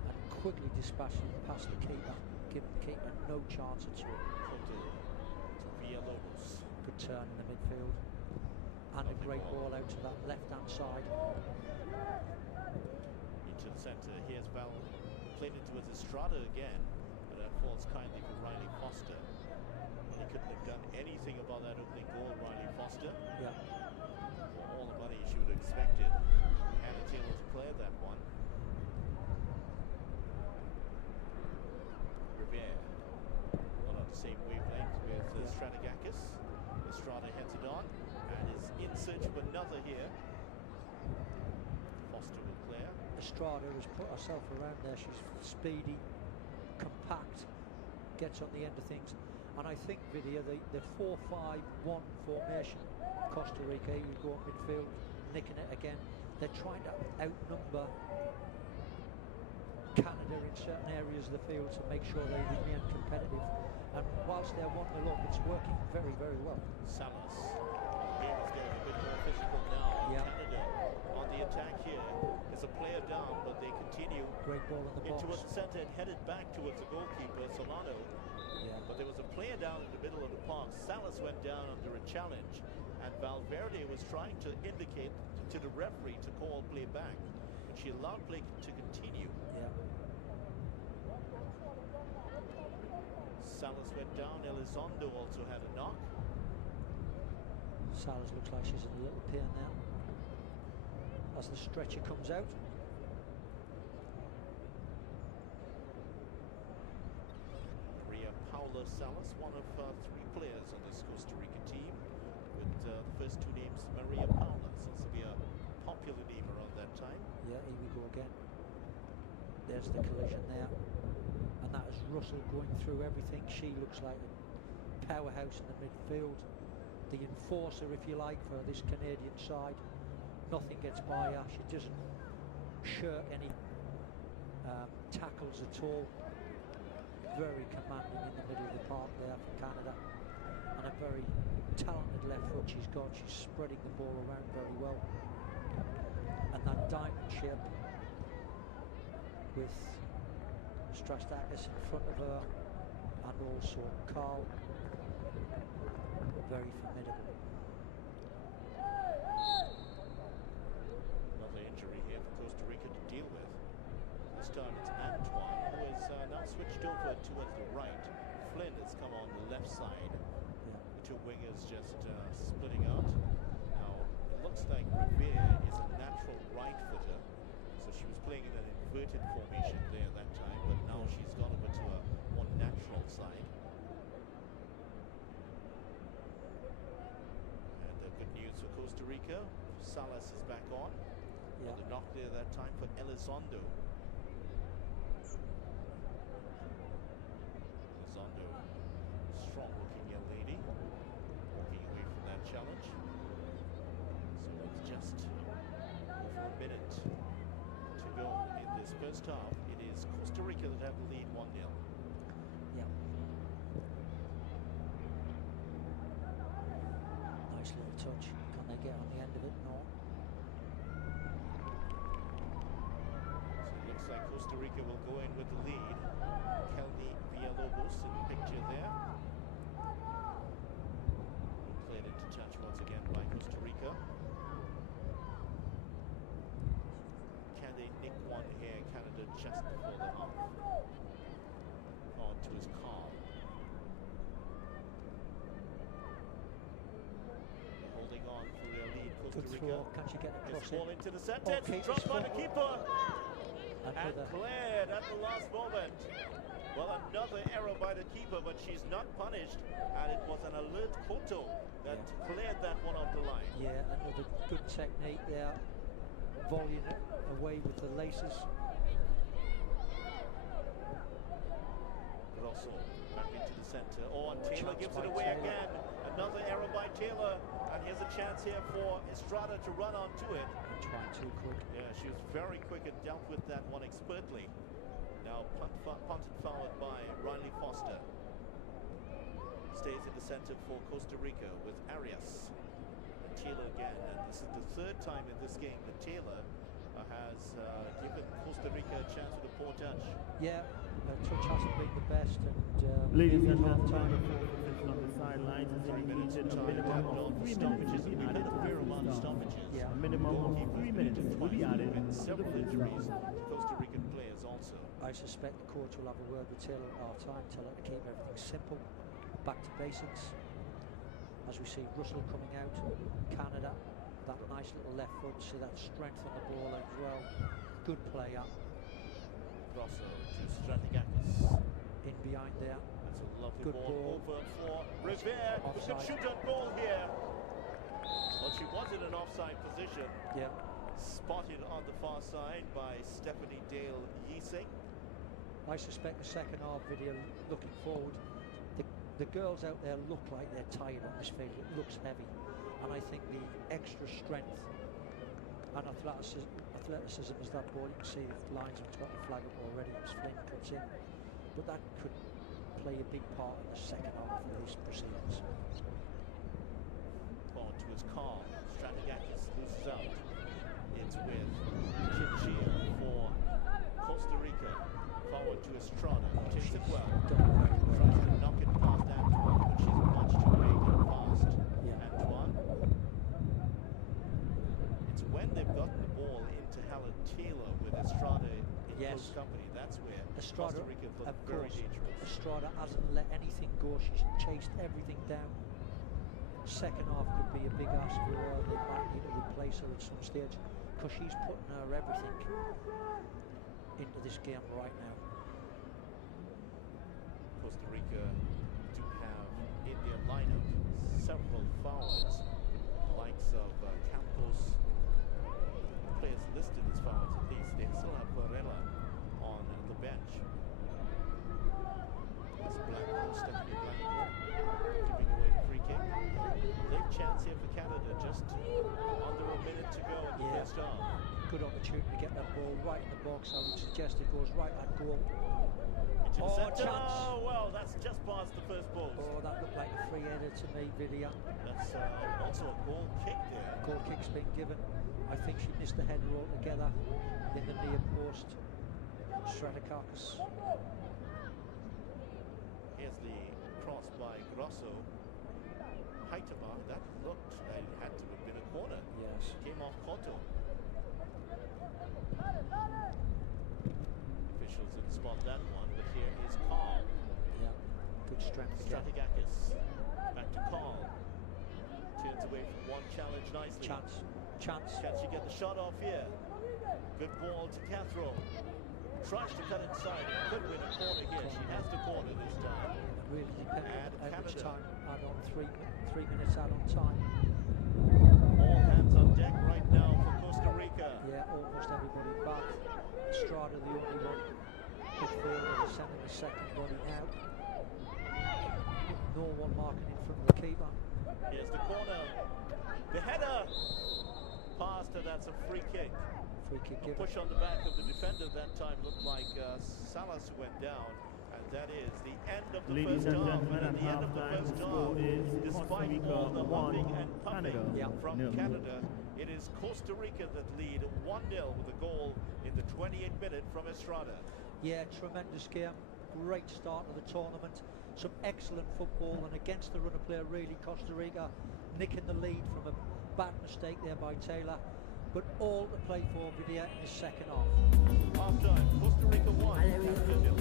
and quickly dispatched it past the keeper, giving the keeper no chance at all. Put to Villalobos. Good turn in the midfield. And a great ball out to that left-hand side. Into the centre. Here's Val played into his Estrada again, but that falls kindly for Riley Foster. Well, he couldn't have done anything about that opening goal, Riley Foster. Yeah. For all the money she would have expected. Hannah Taylor declared that one. Rivera not on the same wavelength with Strategakis. Estrada heads it on and is in search of another here. Foster will clear. Estrada has put herself around there. She's speedy, compact, gets on the end of things. And I think, Video, the 4-5-1 formation, Costa Rica, you go up midfield, nicking it again. They're trying to outnumber Canada in certain areas of the field to make sure they remain competitive. And whilst they're 1-0 up, it's working very, very well. Salas. Game is getting a bit more physical now. Yeah. Canada on the attack here. There's a player down, but they continue. Great ball in the box. Into the centre and headed back towards the goalkeeper, Solano. Yeah. But there was a player down in the middle of the park. Salas went down under a challenge, and Valverde was trying to indicate to the referee to call play back, but she allowed play to continue. Yeah. Salas went down. Elizondo also had a knock. Salas looks like she's in a little pain now as the stretcher comes out. Maria Paula Salas, one of 3 players on this Costa Rica team, with the first 2 names Maria Paula. Seems to be a popular name around that time. Yeah, here we go again. There's the collision there. And that is Russell going through everything. She looks like a powerhouse in the midfield. The enforcer, if you like, for this Canadian side. Nothing gets by her. She doesn't shirk any tackles at all. Very commanding in the middle of the park there for Canada. And a very talented left foot she's got. She's spreading the ball around very well. And that diamond shape with Strastakis in front of her, and also Carl, very formidable. Another injury here for Costa Rica to deal with. This time it's Antoine, who has now switched over towards the right. Flynn has come on the left side. Yeah. The 2 wingers just splitting out. Now, it looks like Revere is a natural right footer. So she was playing in an inverted formation there that time, but now she's gone over to a more natural side. And good news for Costa Rica. Salas is back on. Yeah. The knock there that time for Elizondo. Elizondo, strong-looking young lady, walking away from that challenge. So it's just over a minute to go in this first half. It is Costa Rica that have the lead 1-0. Yeah. Nice little touch. Can they get on the end of it? No. So it looks like Costa Rica will go in with the lead. Kelly Villalobos in the picture there. Played into touch once again by Costa Rica. Can they nick one here? Canada just before the half. On to his car. Holding on for their lead, Costa Good Rica. throw. Can she get across Gets it? ball into the centre. Okay, It's dropped by the keeper. And Another. cleared at the last moment. Well, another error by the keeper, but she's not punished. And it was an alert Koto that cleared that one off the line. Yeah, another good technique there. Volleying it away with the laces. Rosso back into the centre. Oh, and Taylor Chance gives by it away Taylor. again. Another error by Taylor. And here's a chance here for Estrada to run onto it. Trying too quick. Yeah, she was very quick and dealt with that one expertly. Now punted forward by Riley Foster. Stays in the center for Costa Rica with Arias. And Taylor again, and this is the 3rd time in this game that Taylor has given Costa Rica a chance with a poor touch. Yeah, touch hasn't been the best, and Ladies and maybe half gentlemen, time. the position on the sidelines is 3 minutes indicated of a time minimum added on of for 3 minutes stoppages. will be We've added had a fair amount of to stoppages. Yeah. A minimum of 3 minutes will be added And to the several first injuries round. to Costa Rican players also. I suspect the coach will have a word with Taylor at half time, tell her to keep everything simple, back to basics. As we see Russell coming out, Canada, that nice little left foot, see that strength on the ball as well. Good player Rosso to Stratigakis. in behind there. That's a lovely Good ball ball. over for Revere, who can Offside. shoot on goal here. Well, she was in an offside position. Yeah, Spotted on the far side by Stephanie Dale Yeasing. I suspect the second half video, looking forward, the girls out there look like they're tired on this field. It looks heavy, and I think the extra strength and athleticism as that ball, you can see the linesman's got the flag up already as Flynn cuts in, but that could play a big part in the second half of these proceedings. On to his car. Stratigakis loses out. It's with Kinchia for Costa Rica. Forward to Estrada. Takes it well. Done very well. Tries to knock it past Antoine, but she's much too big and fast. Yeah. Antoine. It's when they've gotten the ball into Helen Taylor with Estrada in Yes. close company. That's where Estrada, Costa Rica of looked very course, dangerous. Estrada hasn't let anything go. She's chased everything down. Second half could be a big ask for her. They might need to replace her at some stage because she's putting her everything into this game right now. Costa Rica do have in their lineup several forwards, likes of Campos, players listed as forwards at least. They still have Varela on the bench. That's Blanco, Stephanie Blanco, giving away a free kick. Late chance here for Canada, just under a minute to go in the first half. Good opportunity to get that ball right in the box. I would suggest it goes right at goal. Intercepted. Chance. Oh, well, that's just past the first post. Oh, that looked like a free header to me, Vidia. That's also a goal kick there. Goal kick's been given. I think she missed the header altogether in the near post. Stratakakis. Here's the cross by Grosso. Haitama, that looked, it had to have been a corner. Yes. Came off Cotto. Officials didn't spot that one, but here is Carl. Yeah. Good strength again. Stratigakis. Back to Carl. Turns away from one challenge nicely. Chance. Can she get the shot off here? Good ball to Cathro. Tries to cut inside. Could win a corner here. She has the corner this time. Really dependent And on how much Canada. time add on. 3 minutes add on time. All hands on deck right now for Costa Rica. Yeah, almost everybody back. Estrada the only one. Midfielder is sending the second body now. No one marking in front of the keeper. Here's the corner. The header. Past her, that's a free kick. Free kick A given. push on the back of the defender that time looked like Salas who went down. And that is the end of the Ladies first and half. gentlemen, And at at the end of the halftime, first the score half, is despite Costa Rica all the 1, huffing and puffing Canada from 0. Canada, it is Costa Rica that lead 1-0 with a goal in the 28th minute from Estrada. Yeah, tremendous game. Great start of the tournament. Some excellent football, and against the runner player, really, Costa Rica nicking the lead from a bad mistake there by Taylor. But all to play for Vidia in the second half. Half time, Costa Rica 1, Canada 0.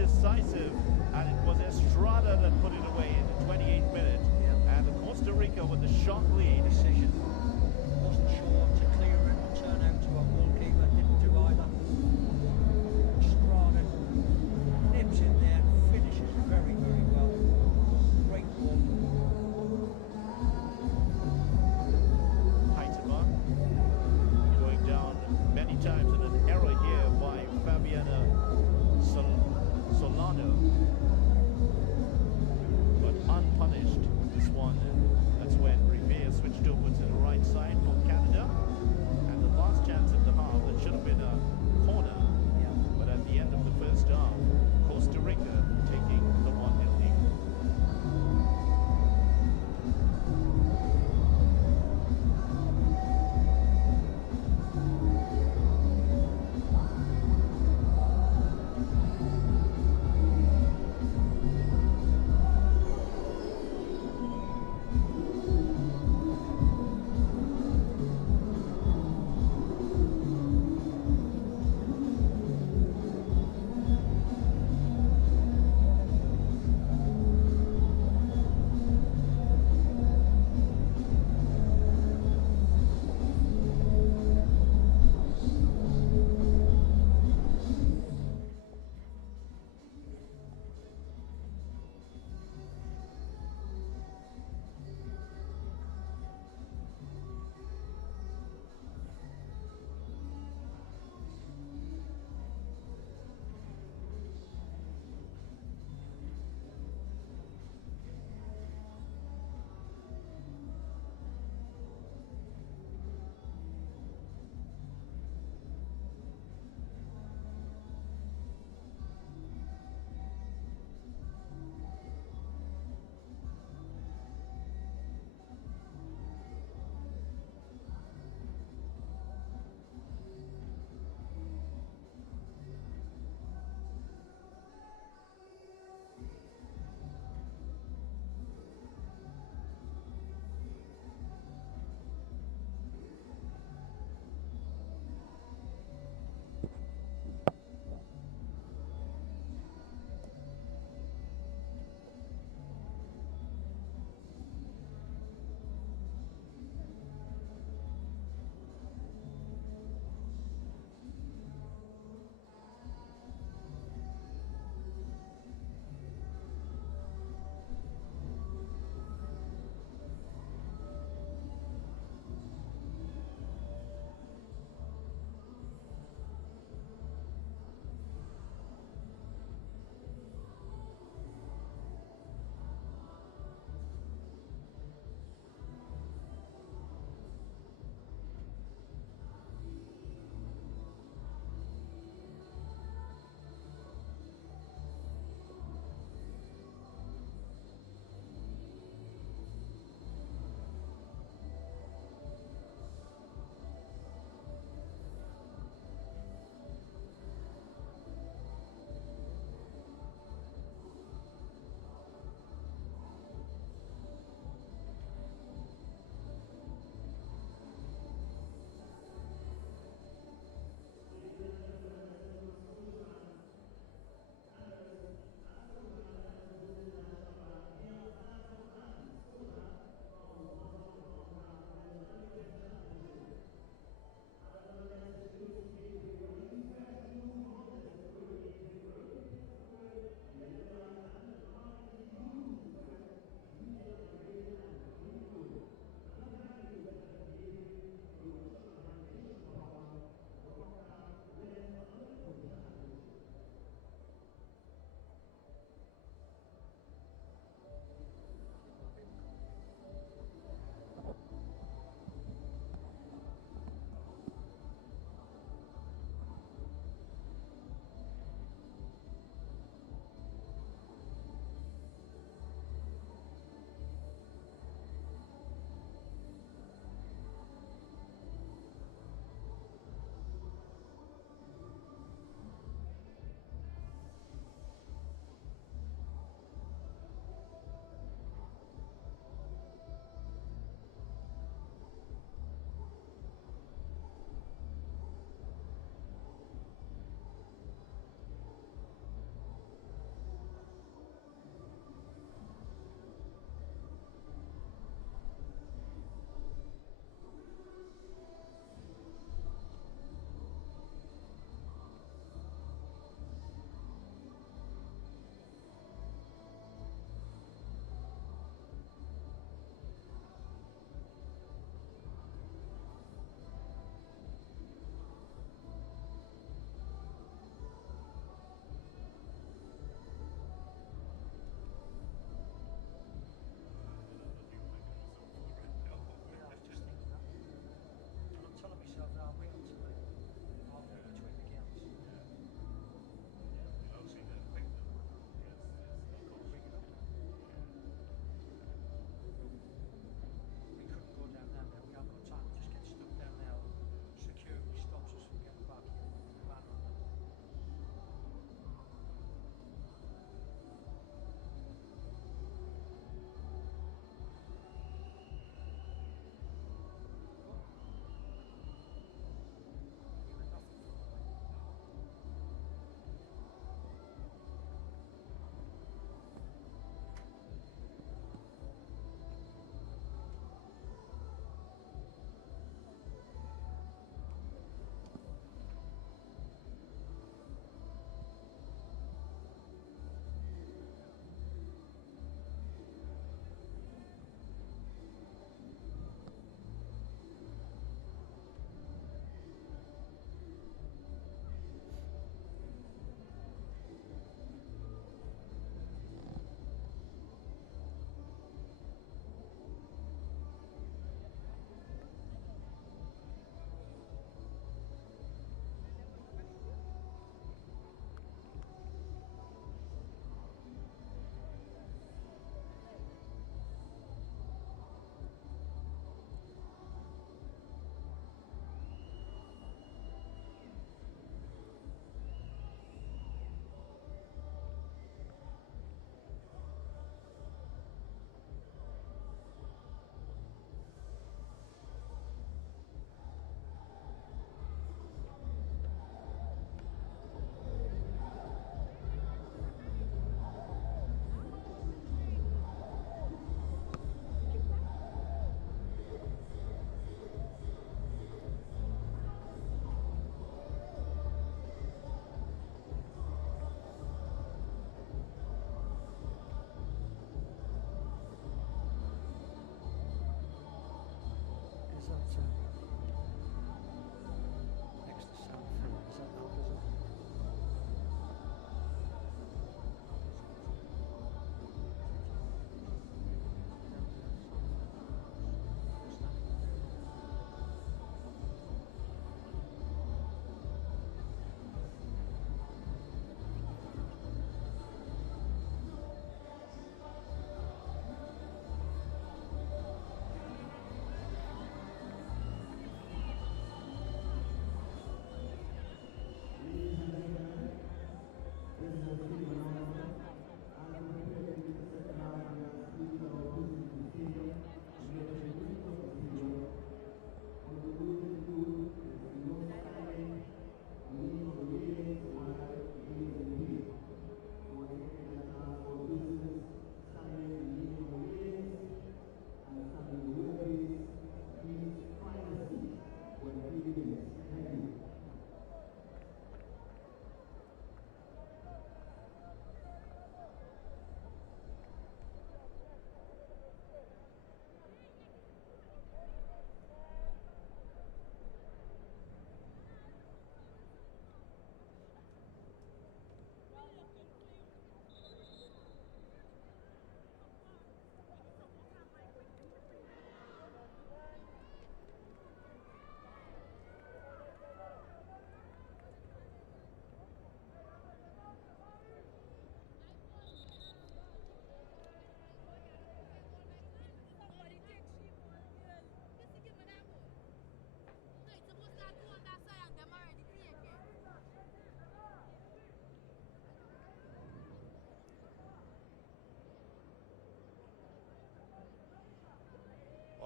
decisive, and it was Estrada that put it away in the 28th minute. Yeah. And Costa Rica with the shot lead. Decision. Wasn't sure to clear it and turn out to a goalkeeper. Didn't do either. Estrada nips in there, finishes very, very well. Great ball. Heitema going down many times, and an error here by Fabiana Solano, but unpunished. This one, that's when Rivera switched over to the right side for Canada, and the last chance at the half, that should have been a corner, but at the end of the first half, Costa Rica taking the 1-0 lead.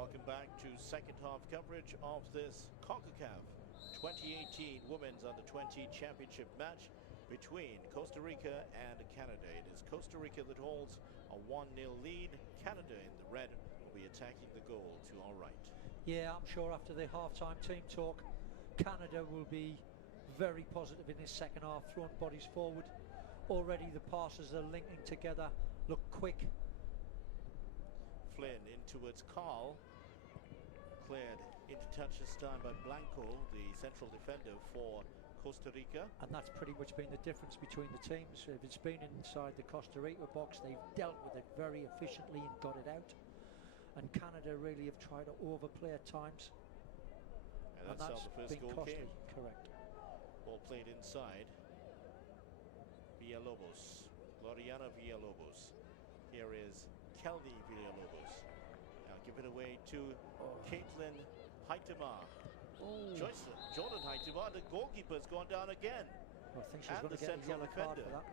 Welcome back to second half coverage of this Concacaf 2018 Women's Under-20 Championship match between Costa Rica and Canada. It is Costa Rica that holds a 1-0 lead. Canada in the red will be attacking the goal to our right. Yeah, I'm sure after the half-time team talk, Canada will be very positive in this second half, throwing bodies forward. Already the passes are linking together, look quick. Flynn in towards Carl. Cleared into touch this time by Blanco, the central defender for Costa Rica. And that's pretty much been the difference between the teams. If it's been inside the Costa Rica box, they've dealt with it very efficiently and got it out. And Canada really have tried to overplay at times. And that's how the first been goal costly. came. Correct. Ball played inside. Villalobos, Gloriana Villalobos. Here is Kelly Villalobos. Now give it away to Caitlin Haitema. Jordan Haitema, the goalkeeper's gone down again. Well, I think she's And going the to get a central yellow card defender. for that.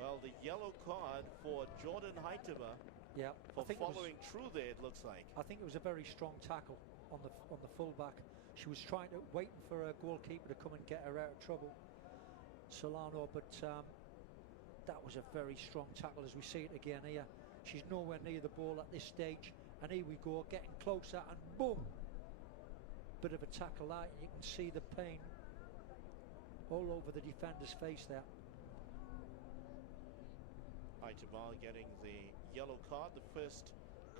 Well, the yellow card for Jordan Haitema Yeah, for following through there, it looks like. I think it was a very strong tackle on the fullback. She was waiting for a goalkeeper to come and get her out of trouble, Solano, but that was a very strong tackle as we see it again here. She's nowhere near the ball at this stage, and here we go, getting closer, and boom! Bit of a tackle out, and you can see the pain all over the defender's face there. Haitema getting the yellow card, the first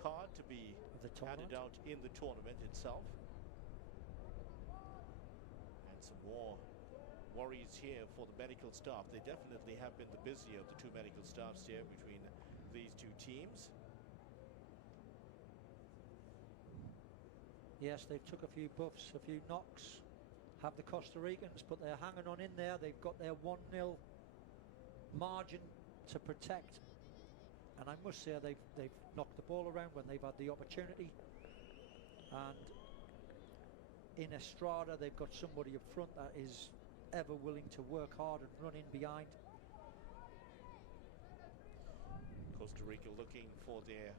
card to be handed out in the tournament itself. And some more worries here for the medical staff. They definitely have been the busier of the two medical staffs here between these two teams. Yes, they've took a few buffs, a few knocks, have the Costa Ricans, but they're hanging on in there. They've got their 1-0 margin to protect, and I must say they've knocked the ball around when they've had the opportunity. And in Estrada, they've got somebody up front that is ever willing to work hard and run in behind. Costa Rica looking for their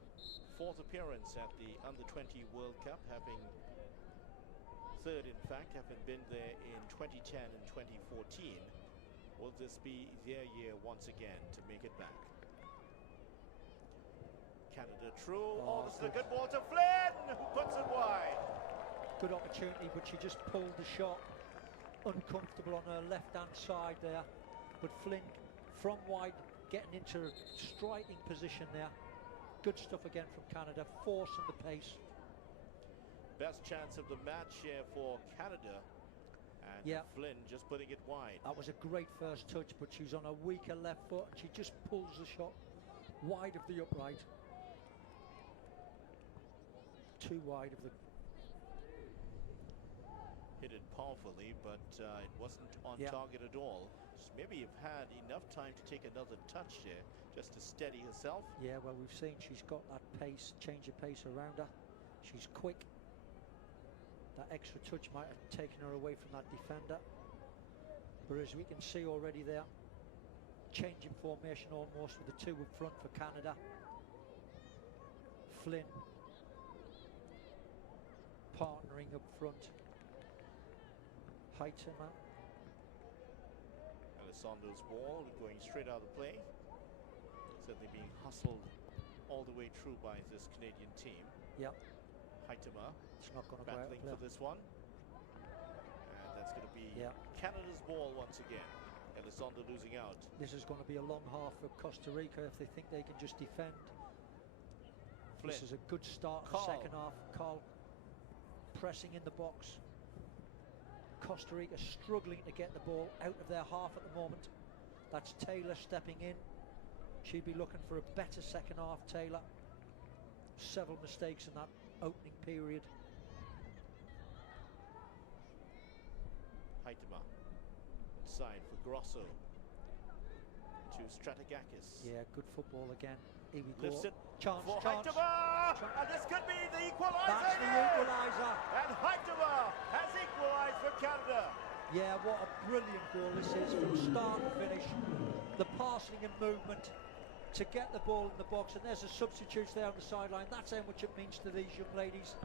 fourth appearance at the Under-20 World Cup, having third in fact, having been there in 2010 and 2014. Will this be their year once again to make it back? Canada through. Oh, this is a good ball to Flynn, who puts it wide. Good opportunity, but she just pulled the shot. Uncomfortable on her left-hand side there. But Flynn from wide, getting into a striking position there. Good stuff again from Canada, forcing the pace. Best chance of the match here for Canada. And Flynn just putting it wide. That was a great first touch, but she's on a weaker left foot and she just pulls the shot wide of the upright. Too wide of the... Hit it powerfully, but it wasn't on target at all. So maybe you've had enough time to take another touch there, just to steady herself. Yeah, well, we've seen she's got that pace, change of pace around her. She's quick. That extra touch might have taken her away from that defender. But as we can see already there, changing formation almost with the two up front for Canada. Flynn partnering up front. Haitema. Alessandro's ball going straight out of play. Certainly being hustled all the way through by this Canadian team. Yep. Haitema, it's not going to battling for this one. And that's going to be Canada's ball once again. Alessandro losing out. This is going to be a long half for Costa Rica if they think they can just defend. Flynn. This is a good start to the second half. Carl pressing in the box. Costa Rica struggling to get the ball out of their half at the moment. That's Taylor stepping in. She'd be looking for a better second half, Taylor. Several mistakes in that opening period. Haitema inside for Grosso to Strategakis. Yeah, good football again. Here we go. Lifts it chance for Haitema, and this could be the equaliser. That's the equaliser. And Haitema has equalised for Canada. Yeah, what a brilliant goal this is from start to finish. The passing and movement to get the ball in the box, and there's the substitutes there on the sideline. That's how much it means to these young ladies.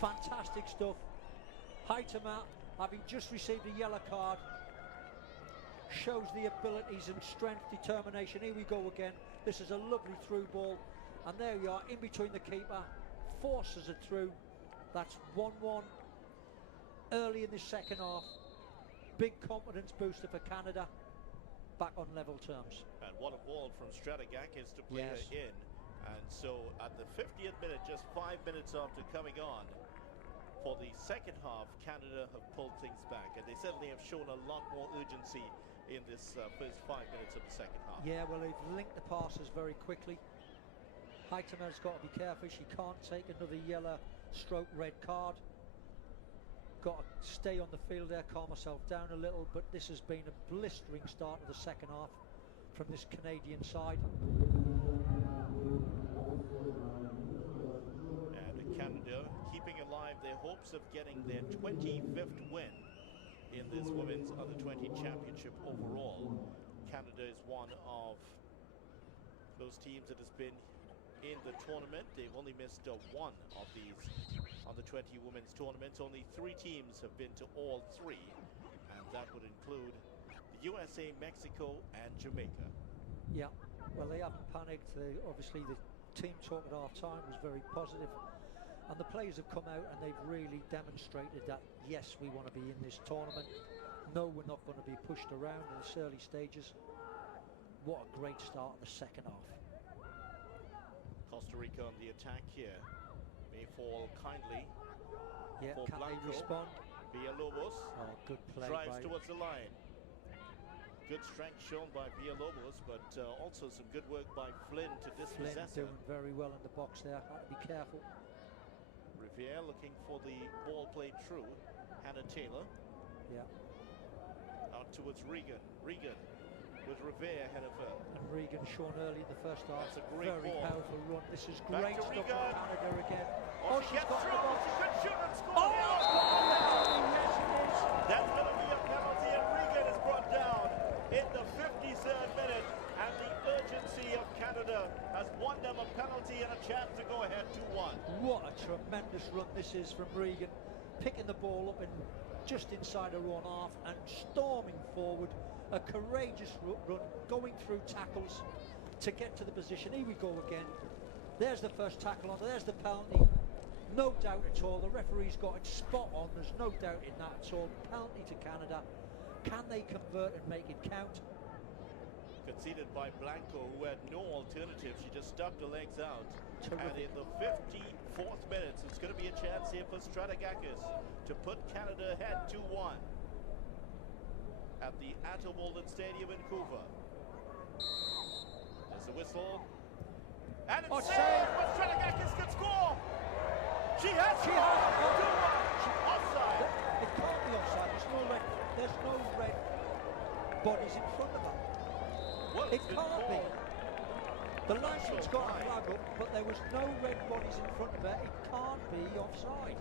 Fantastic stuff. Haitama, having just received a yellow card, shows the abilities and strength, determination. Here we go again. This is a lovely through ball, and there we are in between the keeper, forces it through. That's 1-1 early in the second half. Big confidence booster for Canada, back on level terms. And what a ball from Strategakis to play Yes. her in. And so at the 50th minute, just 5 minutes after coming on, for the second half, Canada have pulled things back, and they certainly have shown a lot more urgency in this first 5 minutes of the second half. Yeah, well, they've linked the passes very quickly. Haitama's got to be careful. She can't take another yellow stroke red card. Got to stay on the field there, calm herself down a little, but this has been a blistering start of the second half from this Canadian side. And Canada keeping alive their hopes of getting their 25th win in this women's Under-20 championship overall. Canada is one of those teams that has been in the tournament. They've only missed one of these Under-20 women's tournaments. Only 3 teams have been to all 3, and that would include the USA, Mexico, and Jamaica. Yeah, well, they haven't panicked. Obviously, the team talk at half time was very positive, and the players have come out and they've really demonstrated that, yes, we want to be in this tournament. No, we're not going to be pushed around in its early stages. What a great start of the second half. Costa Rica on the attack here. May fall kindly. Yeah, for can Blanco. they respond? Villalobos Oh, good play. drives by towards the line. Good strength shown by Villalobos, but also some good work by Flynn to Flynn, dispossess her. doing very well in the box there. Had to be careful. Riviere looking for the ball played through. Hannah Taylor Yeah, out towards Regan. Regan with Riviere ahead of her. and Regan shown early in the first half. That's a great very ball. powerful run. This is Back great to stuff Regan. from Canada again. Oh, she she's gets got through. the ball. She could shoot and score. Oh, it's got the penalty. Yes, it is. That's going to be a penalty, and Regan is brought down in the 53rd minute. And the urgency of Canada has won them a penalty and a chance to go ahead 2-1. What a tremendous run this is from Regan, picking the ball up and just inside her own half and storming forward. A courageous run, going through tackles to get to the position. Here we go again. There's the first tackle on. There's the penalty. No doubt at all. The referee's got it spot on. There's no doubt in that at all. Penalty to Canada. Can they convert and make it count? Conceded by Blanco, who had no alternative. She just stuck the legs out. Terrific. And in the 54th minute, it's going to be a chance here for Strategakis to put Canada ahead 2-1 at the Anthem Stadium in Vancouver. There's the whistle. And it's saved, but Strategakis can score! She has scored! 2-1! Offside! It can't be offside. There's no red bodies in front of her. Well, It it's been can't be. called. The linesman's got a Offside. flag up, but there was no red bodies in front of her. It can't be offside.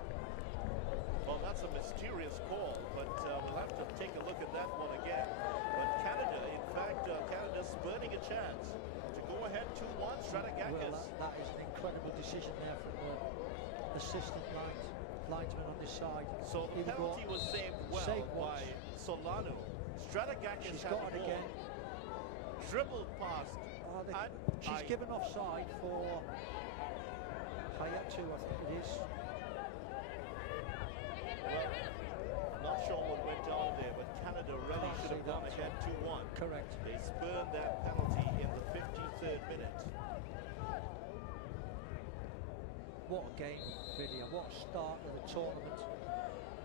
Well, that's a mysterious call, but we'll have to take a look at that one again. But Canada, in fact, Canada's spurning a chance to go ahead 2-1. Strategakis. Well, that is an incredible decision there from the assistant linesman on this side. So the Here we go. penalty was saved well Saved by once. Solano. Strategakis She's had got the it ball, again. dribbled past. And She's given offside for Hayatu, I think it is. Not sure what went on there, but Canada really Can't should say have gone that, ahead 2-1. Correct. They spurned that penalty in the 53rd minute. What a game, Video. What a start of the tournament.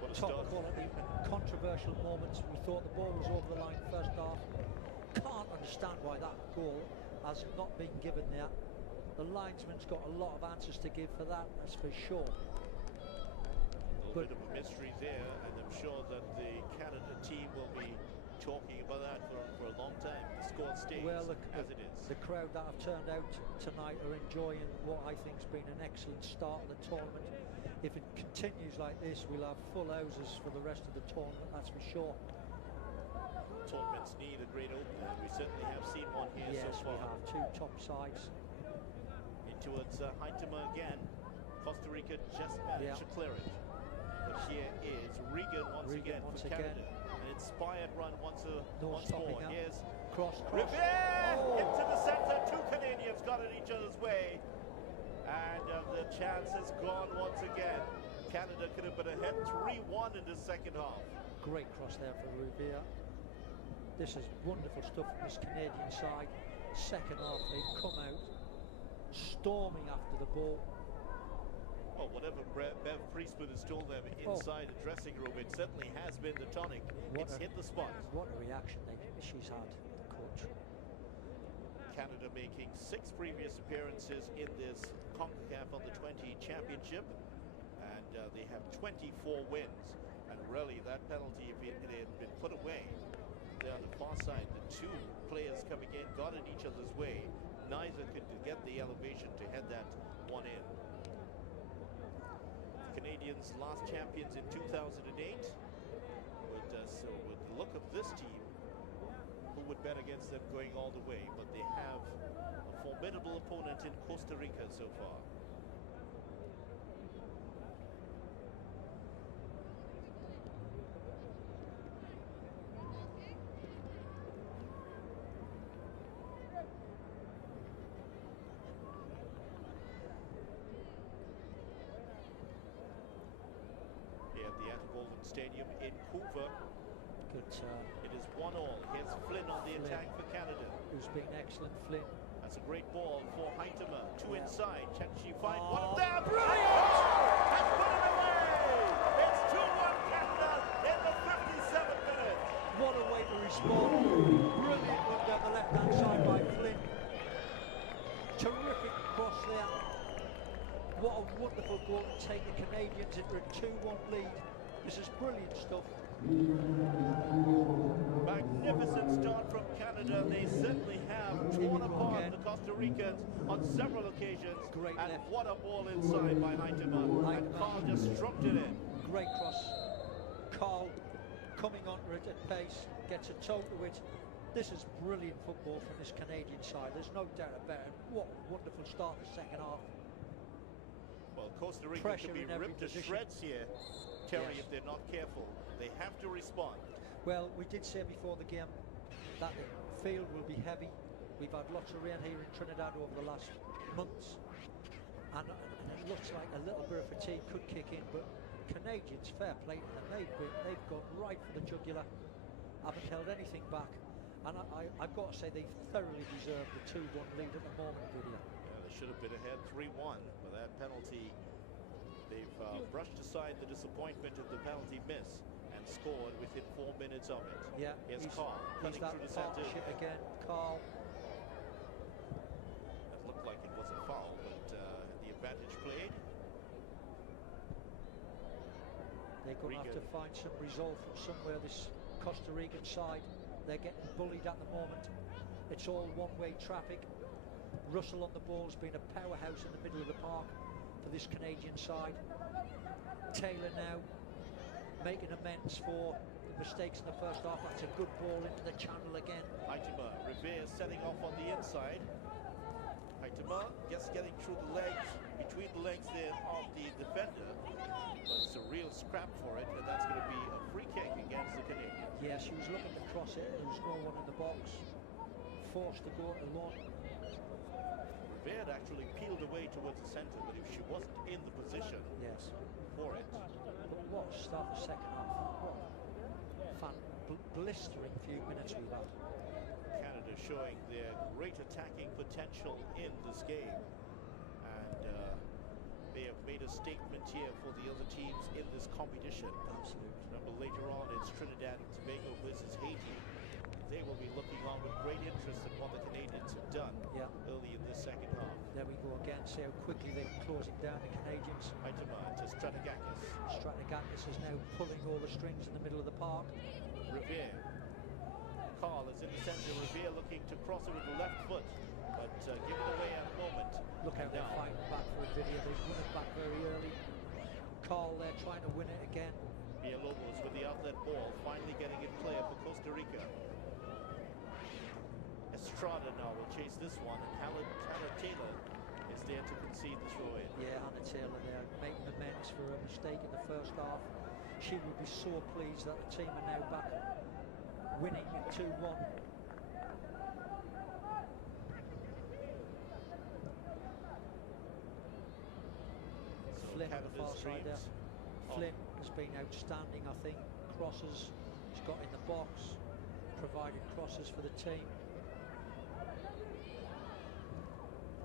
What a Top start. quality, controversial moments. We thought the ball was over the line first half. Can't understand why that goal has not been given there. The linesman's got a lot of answers to give for that, that's for sure. A little bit of a mystery there, and I'm sure that the Canada team will be talking about that for a long time. The score stays Well, as it is. the crowd that have turned out tonight are enjoying what I think has been an excellent start of the tournament. If it continues like this, we'll have full houses for the rest of the tournament, that's for sure. Tournaments need a great opener. We certainly have seen one here so Yes, we have two top sides. In towards Haitema again. Costa Rica just managed to clear it. But here is Regan once again for Canada. An inspired run once more. Up. Here's Cross. Revere into the center. Two Canadians got in each other's way. And the chance has gone once again. Canada could have been ahead 3-1 in the second half. Great cross there for Revere. This is wonderful stuff from this Canadian side. Second half, they've come out storming after the ball. Well, whatever Bev Priestman has told them inside the dressing room, it certainly has been the tonic. It's hit the spot. What a reaction she's had, the coach. Canada making 6 previous appearances in this Concacaf Under-20 championship, and they have 24 wins. And really, that penalty, if it had been put away, there on the far side, the two players coming in got in each other's way. Neither could get the elevation to head that one in. The Canadians last champions in 2008. So with the look of this team, who would bet against them going all the way? But they have a formidable opponent in Costa Rica so far. Here at the Anthem Stadium in Couva. It is 1-1. Here's Flynn on the attack for Canada. Who's been excellent, Flynn. That's a great ball for Haitema. Two inside. Can she find one of them? Brilliant! Has put it away! It's 2-1 Canada in the 57th minute. What a way to respond. Brilliant one down the left-hand side by Flynn. Terrific cross there. What a wonderful goal to take the Canadians into a 2-1 lead. This is brilliant stuff. Magnificent start from Canada. They certainly have torn apart the Costa Ricans on several occasions. Great and left. what a ball inside by Haitema. And Carl just stroked it in. Great cross. Carl coming onto it at pace, gets a toe to it. This is brilliant football from this Canadian side. There's no doubt about it. What a wonderful start the second half. Well, Costa Rica Pressure could be in every ripped to position. shreds here, Terry, Yes. if they're not careful. They have to respond. Well, we did say before the game that the field will be heavy. We've had lots of rain here in Trinidad over the last months, and it looks like a little bit of fatigue could kick in, but Canadians, fair play to them. They've gone right for the jugular, haven't held anything back, and I've got to say they thoroughly deserve the 2-1 lead at the moment, Lydia. Yeah, they should have been ahead 3-1 with that penalty. They've brushed aside the disappointment of the penalty miss and scored within 4 minutes of it. Yeah, here's he's Carl cutting that through the center. partnership again, Carl. That looked like it was a foul, but the advantage played. They're going to have to find some resolve from somewhere, this Costa Rican side. They're getting bullied at the moment. It's all one-way traffic. Russell on the ball's been a powerhouse in the middle of the park for this Canadian side. Taylor now making amends for the mistakes in the first half. That's a good ball into the channel again. Haitema, Revere setting off on the inside. Haitema just getting through the legs, between the legs there of the defender. But it's a real scrap for it, and that's going to be a free kick against the Canadians. Yeah, she was looking to cross it, and there was no one in the box. Forced to go alone. Revere had actually peeled away towards the centre, but if she wasn't in the position for it. But what a start the second half. What blistering few minutes we've had. Canada showing their great attacking potential in this game. And they have made a statement here for the other teams in this competition. Absolutely. Remember, later on it's Trinidad and Tobago versus Haiti. They will be looking on with great interest at what the Canadians have done early in this second half. There we go again. See how quickly they're closing down the Canadians. Haitema to Strategakis. Strategakis is now pulling all the strings in the middle of the park. Revere. Carl is in the centre. Revere looking to cross it with the left foot, but give it away at the moment. Look how they're fighting back for a video. They won it back very early. Carl there trying to win it again. Villalobos with the outlet ball, finally getting it clear for Costa Rica. Estrada now will chase this one, and Hannah Taylor is there to concede the throw-in. Yeah, Hannah Taylor there, making amends for a mistake in the first half. She will be so pleased that the team are now back winning with 2-1. So Flynn on the far Canada's side there. dreams. Flynn has been outstanding, I think. Crosses, he's got in the box, provided crosses for the team.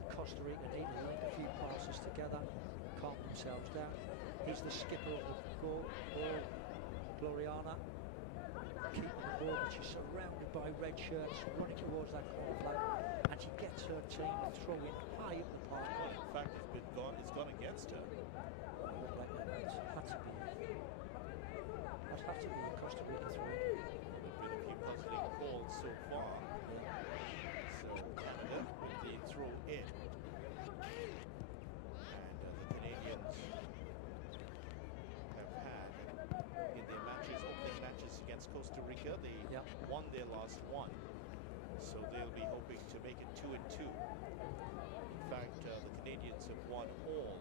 Costa Rica need to link a few passes together, calm themselves down. He's the skipper of the ball, Gloriana. Keeping the ball, but she's surrounded by red shirts, running towards that corner flag, and she gets her team and throw in high up the park. Well, in fact, it's gone against her. That had to be a Costa Rica throw. Been a few puzzling calls so far. So Canada with the throw in. And the Canadians have had in their opening matches against Costa Rica, they won their last one. So they'll be hoping to make it 2-2. In fact, the Canadians have won all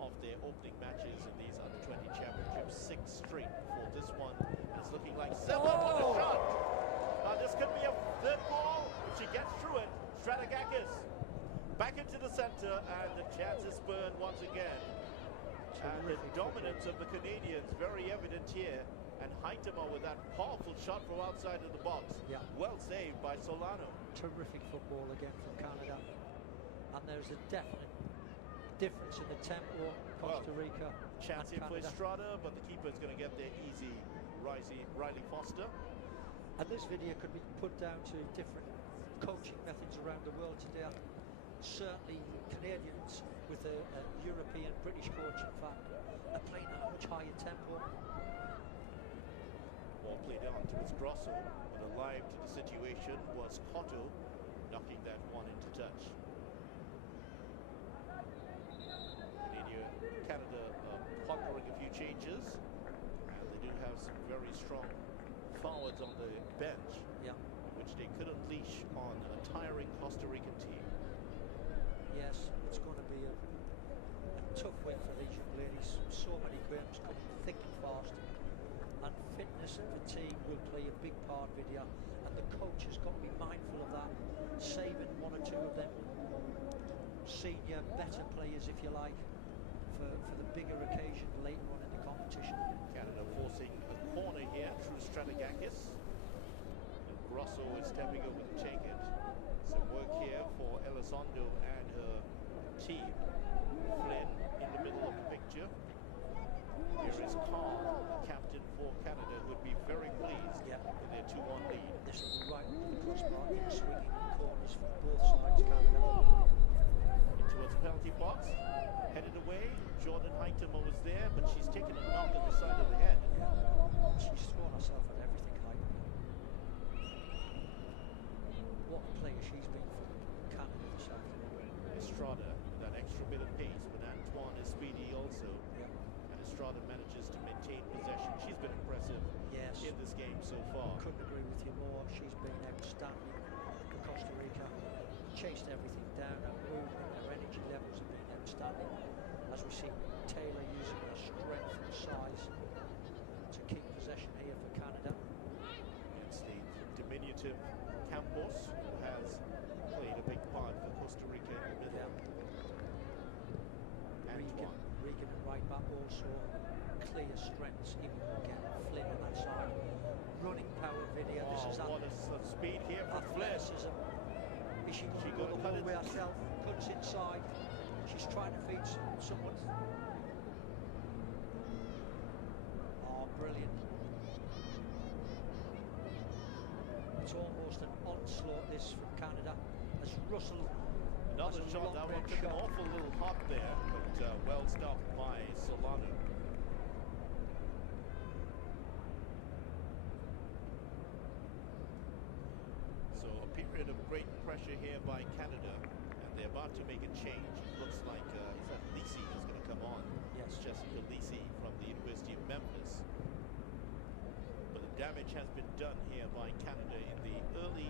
of their opening matches in these Under-20 championships, 6 straight before this one. And it's looking like 7 on the shot. Now this could be a third ball if she gets through it. Strategakis back into the center, and the chance is burned once again. And the dominance of the Canadians very evident here. And Heitema with that powerful shot from outside of the box. Yeah. Well saved by Solano. Terrific football again from Canada. And there's a definite difference in the tempo. Costa Rica. Chance here for Estrada, but the keeper is going to get there easy. Riley Foster. And this video could be put down to different coaching methods around the world today. Certainly Canadians with a European British coach, in fact, are playing at a much higher tempo. Ball played on towards Grosso, but alive to the situation was Cotto, knocking that one into touch. Canada pondering a few changes, and they do have some very strong forwards on the bench, which they could unleash on a tiring Costa Rican team. Yes, it's going to be a tough win for these young ladies. So many games coming thick and fast, and fitness and fatigue will play a big part video, and the coach has got to be mindful of that, saving 1 or 2 of them senior, better players, if you like, for the bigger occasion later on in the competition. Canada forcing a corner here through Strategakis. And Grosso is stepping over to take it. Some work here for Elizondo and her team. Flynn in the middle of the picture. Here is Carl, the captain for Canada, who would be very pleased with their 2-1 lead. This will be right on the crossbar, in swinging corners from both sides, Canada. In towards the penalty box, headed away. Jordan Heitema was there, but she's taken a knock at the side of the head. She's thrown herself at everything, Heitema. What a player she's been for Canada this afternoon. Estrada, that extra bit of pace, but Antoine is speedy also. And Estrada manages to maintain possession. She's been impressive in this game so far. Couldn't agree with you more. She's been outstanding for Costa Rica. Chased everything down. Her movement, her energy levels have been outstanding. As we see Taylor using her strength and size to keep possession here for Canada. It's the diminutive Campos who has played a big part for Costa Rica in the middle. Regan at right back also clear strengths, even again Flynn on that side. Running power video. This is what a speed here from Flynn. Athleticism. Is she going to go the whole way herself? Cuts inside. She's trying to feed someone. Oh, brilliant. It's almost an onslaught, this, from Canada. As Russell... Another shot, that one took an awful little hop there, but well stopped by Solano. So a period of great pressure here by Canada. They're about to make a change. It looks like is that Lisi is going to come on. Yes. Jessica Lisi from the University of Memphis. But the damage has been done here by Canada in the early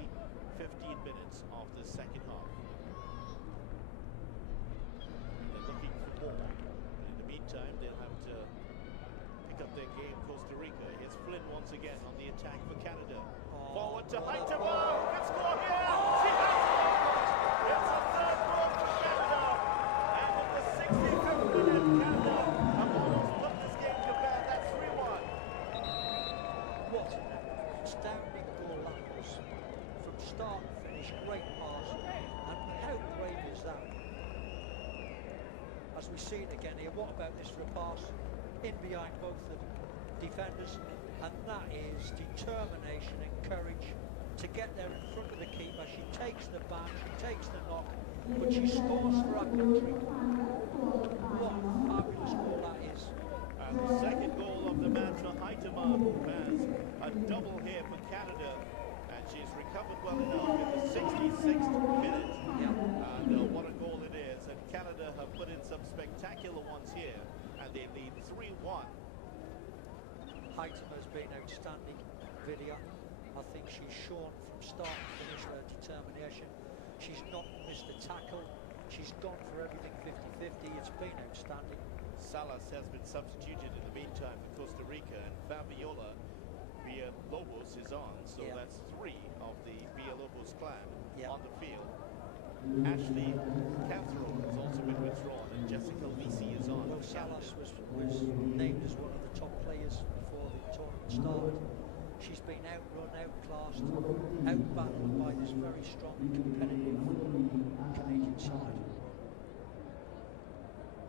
15 minutes of the second half. They're looking for more. In the meantime, they'll have to pick up their game. Costa Rica. Here's Flynn once again on the attack for Canada. Forward to Haitama. Can score here. She has scored. It's a third goal for Canada. And in the 65th minute, Canada have almost put this game to bed. That's 3-1. What an astounding goal that was. From start to finish, great pass. And how brave is that? As we see it again here, what about this for a pass? In behind both the defenders. And that is determination and courage to get there in front of the keeper. She takes the bang, she takes the knock, but she scores for her country. What a fabulous goal that is. And the second goal of the match for Haitama, who has a double here for Canada. And she's recovered well enough in the 66th minute. Yeah. And what a goal it is. And Canada have put in some spectacular ones here. And they lead 3-1. Haitama has been outstanding, Vidya. I think she's shown from start to finish her determination. She's not missed a tackle. She's gone for everything 50-50. It's been outstanding. Salas has been substituted in the meantime for Costa Rica, and Fabiola Villalobos is on. So that's 3 of the Villalobos clan on the field. Ashley Cathro has also been withdrawn, and Jessica Lisi is on. Well, Salas was named as one of the top players before the tournament started. She's been outrun, outclassed, outbattled by this very strong, competitive Canadian side.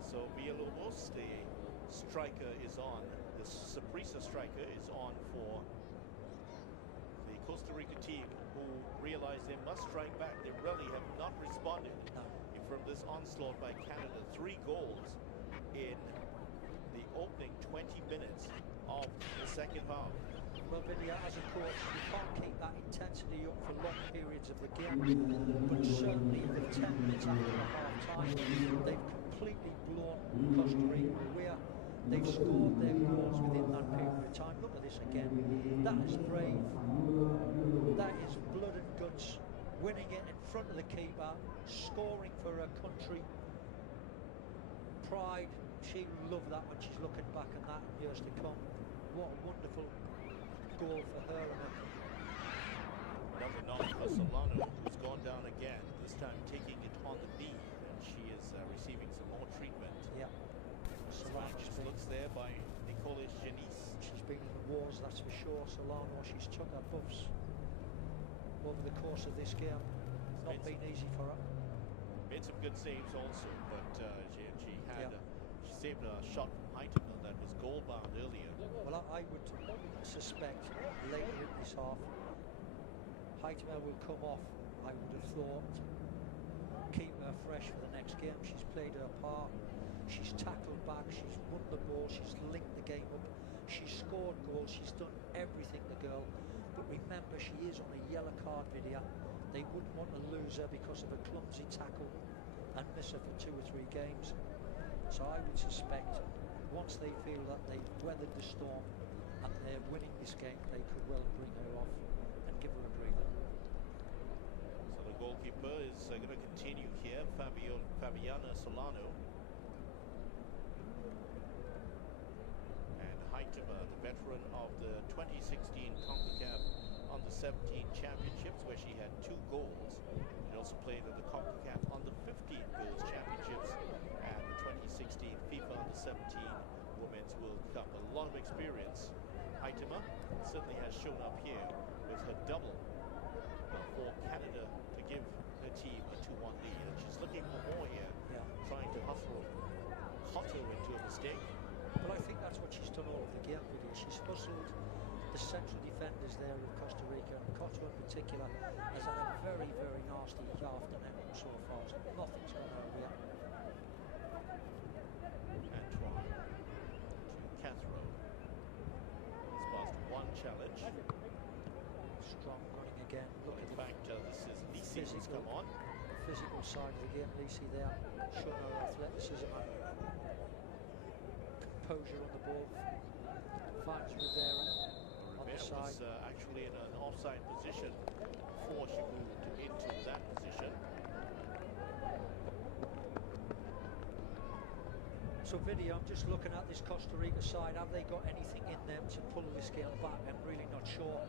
So Villalobos, the striker, is on. The Saprissa striker is on for the Costa Rica team, who realize they must strike back. They really have not responded from this onslaught by Canada. 3 goals in the opening 20 minutes of the second half. Well, Vidya, as a coach, you can't keep that intensity up for long periods of the game, but certainly the 10 minutes after the half-time, they've completely blown Costa Rica away. They've scored their goals within that period of time. Look at this again. That is brave. That is blood and guts. Winning it in front of the keeper, scoring for her country. Pride. She'll love that when she's looking back on that in years to come. What a wonderful goal for her and her country. Another knock for Solano, who's gone down again, this time taking it on the knee, and she is receiving some more treatment. Yeah. Just looks there by Nicolas Janice. She's been in the wars, that's for sure. Solano, she's took her buffs over the course of this game. It's not been easy for her. Made some good saves also, but she saved a shot from Haitama that was goal bound earlier. Well, I would suspect later in this half, Haitama will come off, I would have thought. Keep her fresh for the next game. She's played her part. She's tackled back, she's won the ball, she's linked the game up, she's scored goals, she's done everything, the girl. But remember, she is on a yellow card video. They wouldn't want to lose her because of a clumsy tackle and miss her for 2 or 3 games. So I would suspect once they feel that they've weathered the storm and they're winning this game, they could well bring her off and give her a breather. So the goalkeeper is going to continue here, Fabiana Solano. Haitama, the veteran of the 2016 Concacaf Under-17 Championships, where she had 2 goals. She also played at the Concacaf Under-15 Goals Championships and the 2016 FIFA Under-17 Women's World Cup. A lot of experience. Haitama certainly has shown up here with her double for Canada to give her team a 2-1 lead. And she's looking for more here, trying to hustle into a mistake. Well, I think that's what she's done all of the game video. She's hustled the central defenders there of Costa Rica, and Costa in particular has had a very, very nasty afternoon so far. So nothing's gone her way. Antoine to Cathro. It's past 1 challenge. Strong running again. Look at In the fact, this is Lisi who's come on. physical side of the game. Lisi there, showing her athleticism and composure on the ball. Finds Rivera on the Bear side. was actually in an offside position before she moved into that position. So, Vinny, I'm just looking at this Costa Rica side. Have they got anything in them to pull this game back? I'm really not sure.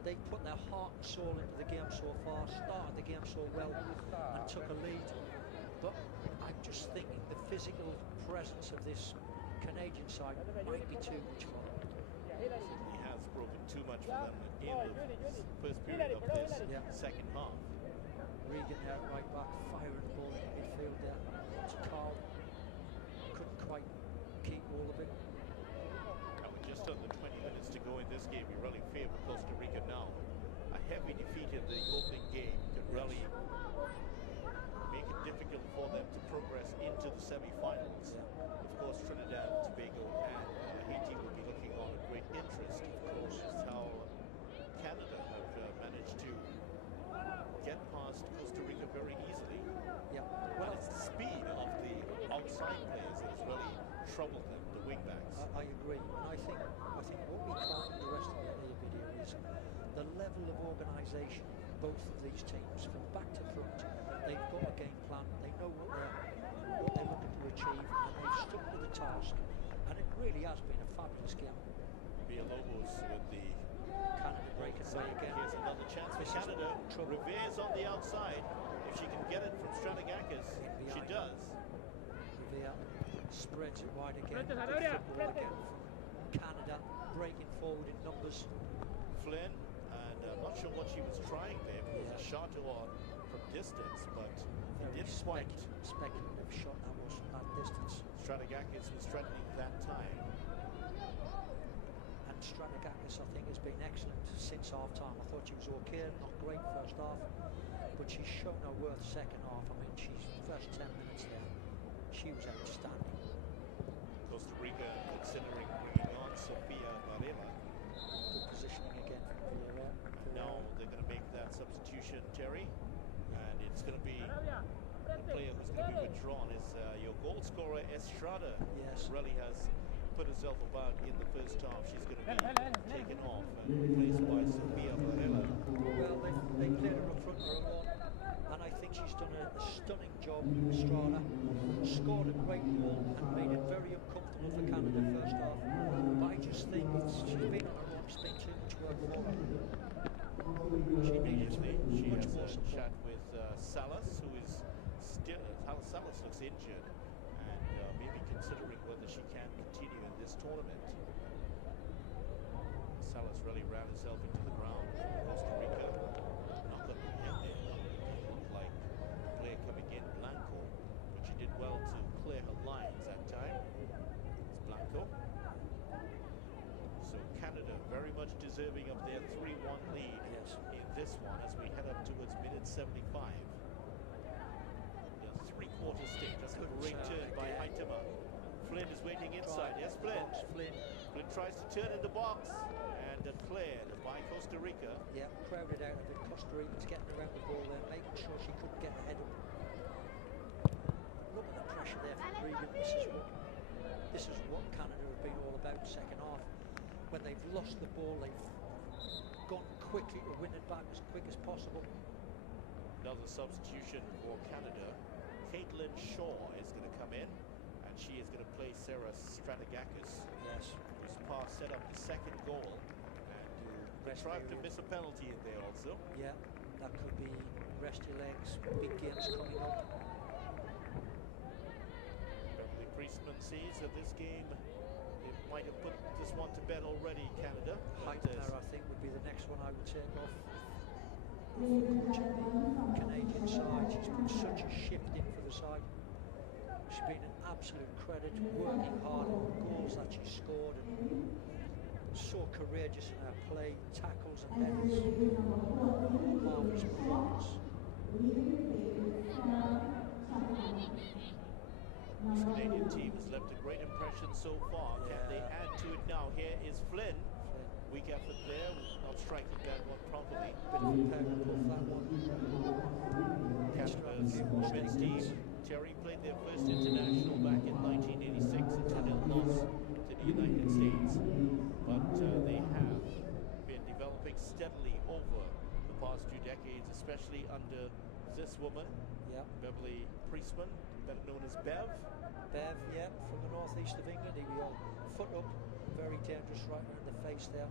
They put their heart and soul into the game so far, started the game so well, and took a lead. But I'm just thinking the physical presence of this Canadian side might be too much for them. He has broken too much for them in the first period of this second half. Regan there at right back, firing the ball in the midfield there to Carl. Couldn't quite keep all of it. And with just under 20 minutes to go in this game, we really favour Costa Rica now. A heavy defeat in the opening game could really make it difficult for them to progress into the semi-finals. Of course, Trinidad and Tobago and Haiti will be looking on with great interest, of course, just how Canada have managed to get past Costa Rica very easily. Well, it's the speed of the outside players that has really troubled them, the wingbacks. I agree, and I think what we can't underestimate here, video, is the level of organisation both of these teams, from back to front. They've got a game plan, they know what they're looking to achieve, and they've stuck to the task, and it really has been a fabulous game. Villalobos with the Canada breaking away again. Here's another chance for Canada. Revere's on the outside. If she can get it from Strategakis, she does. Revere spreads it wide again. Good football again from Canada, breaking forward in numbers. Flynn, and I'm not sure what she was trying there. It was a shot or from distance, but it didn't quite. Speculative shot that was from that distance. Strategakis was threatening that time. And Strategakis, I think, has been excellent since half-time. I thought she was okay, not great first half, but she's shown her worth second half. I mean, she's first 10 minutes there, she was outstanding. Costa Rica considering bringing on Sofia Varela. Good positioning again from Villarreal. Now they're going to make that substitution, Terry, and it's going to be the player who's going to be withdrawn is your goal scorer Estrada. Yes. Really has put herself about in the first half. She's going to be taken off and replaced by Sofia Varela. Well, they played her up front for a lot, and I think she's done a stunning job. Estrada scored a great goal and made it very uncomfortable for Canada first half. But I just think she's been on her own. It's been too much work for her. She needed to be She much has more a support. chat with Salas, who is still. Salas looks injured, and maybe considering whether she can continue in this tournament. Salas really ran herself into the ground. Costa Rica knocked up her head there. It looked like the player coming in, Blanco, but she did well to clear her lines that time. It's Blanco. So Canada very much deserving of their 3-1 lead in this one as we head up towards minute 75. The three-quarter stick. That's a great turn by Haitema. Flynn is waiting inside. Yes, Flynn. Flynn tries to turn in the box and cleared by Costa Rica. Yeah, crowded out a bit. Costa Rica's getting around the ball there, making sure she couldn't get ahead of. Look at the pressure there from Regan. This is what Canada have been all about second half. When they've lost the ball, they've gone quickly to win it back as quick as possible. Another substitution for Canada. Caitlin Shaw is going to come in, and she is going to play Sarah Strategakis. Yes. Whose pass set up the second goal, and who tried to miss a penalty in there also. Yeah, that could be rest your legs, big games coming up. Beverly Priestman sees that this game, it might have put this one to bed already, Canada. Heitner, I think, would be the next one I would take off. Coaching the Canadian side, she's been such a shift in for the side. She's been an absolute credit, working hard on the goals that she's scored, and so courageous in her play, tackles and headers. Marvellous performance. This Canadian team has left a great impression so far. Can they add to it now? Here is Flynn. Weak effort there, not striking that one properly. Bit of a power puff that one. Canada's women's team, Terry, played their first international back in 1986 until it lost to the United States. But they have developing steadily over the past few decades, especially under this woman, Yeah. Beverly Priestman, better known as Bev. Bev, yeah, from the northeast of England. He was foot up, very dangerous right around the face there.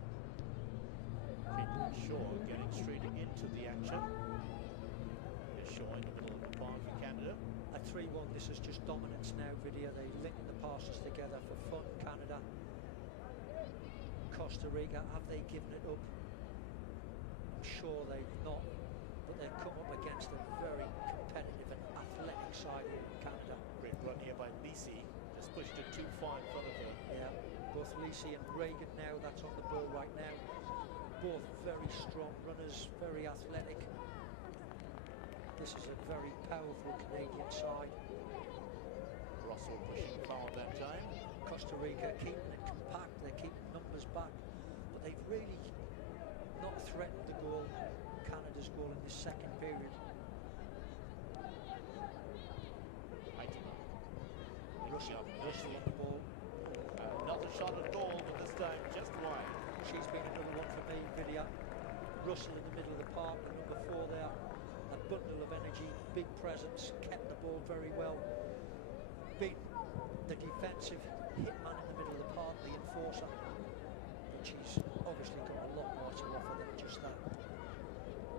Caitlin Shaw getting straight into the action. Is Shaw in the middle of the park for Canada. At 3-1, this is just dominance now video. They linking the passes together for fun. Canada, Costa Rica, have they given it up? I'm sure they've not, but they've come up against a very competitive and athletic side in Canada. Great run here by Lisi. Just pushed it too far in front of her. Yeah, both Lisi and Reagan now, that's on the ball right now. Both very strong runners, very athletic. This is a very powerful Canadian side. Russell pushing forward that time. Costa Rica keeping it compact, they're keeping numbers back, but they've really not threatened the goal, Canada's goal in this second period. Russell on the ball. Another shot at goal, but this time just wide. She's been another one for me, Vidya. Russell in the middle of the park, the number 4 there. A bundle of energy, big presence, kept the ball very well. Been the defensive hitman in the middle of the park, the enforcer. But she's obviously got a lot more to offer than just that.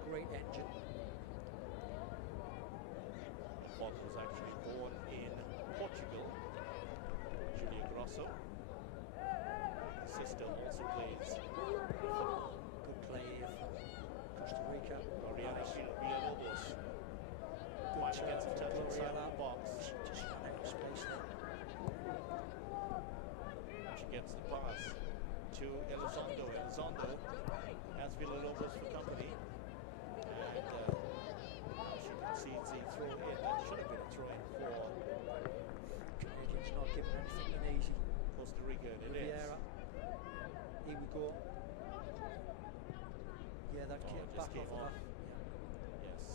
Great engine. Font was actually born in Portugal. Julia Grosso. Sister also plays football. Good play here from Costa Rica. Oriana Villalobos. Good Finally gets a touch inside Gloriana. the box. She just ran out of space there. She gets the pass to Elizondo. Elizondo has Villalobos for company. And now she concedes the throw in. That should have been a throw in for Canadians not giving anything easy. Costa Rica, and it is. Riviera. Here we go. Yeah, that came Just back came off off. of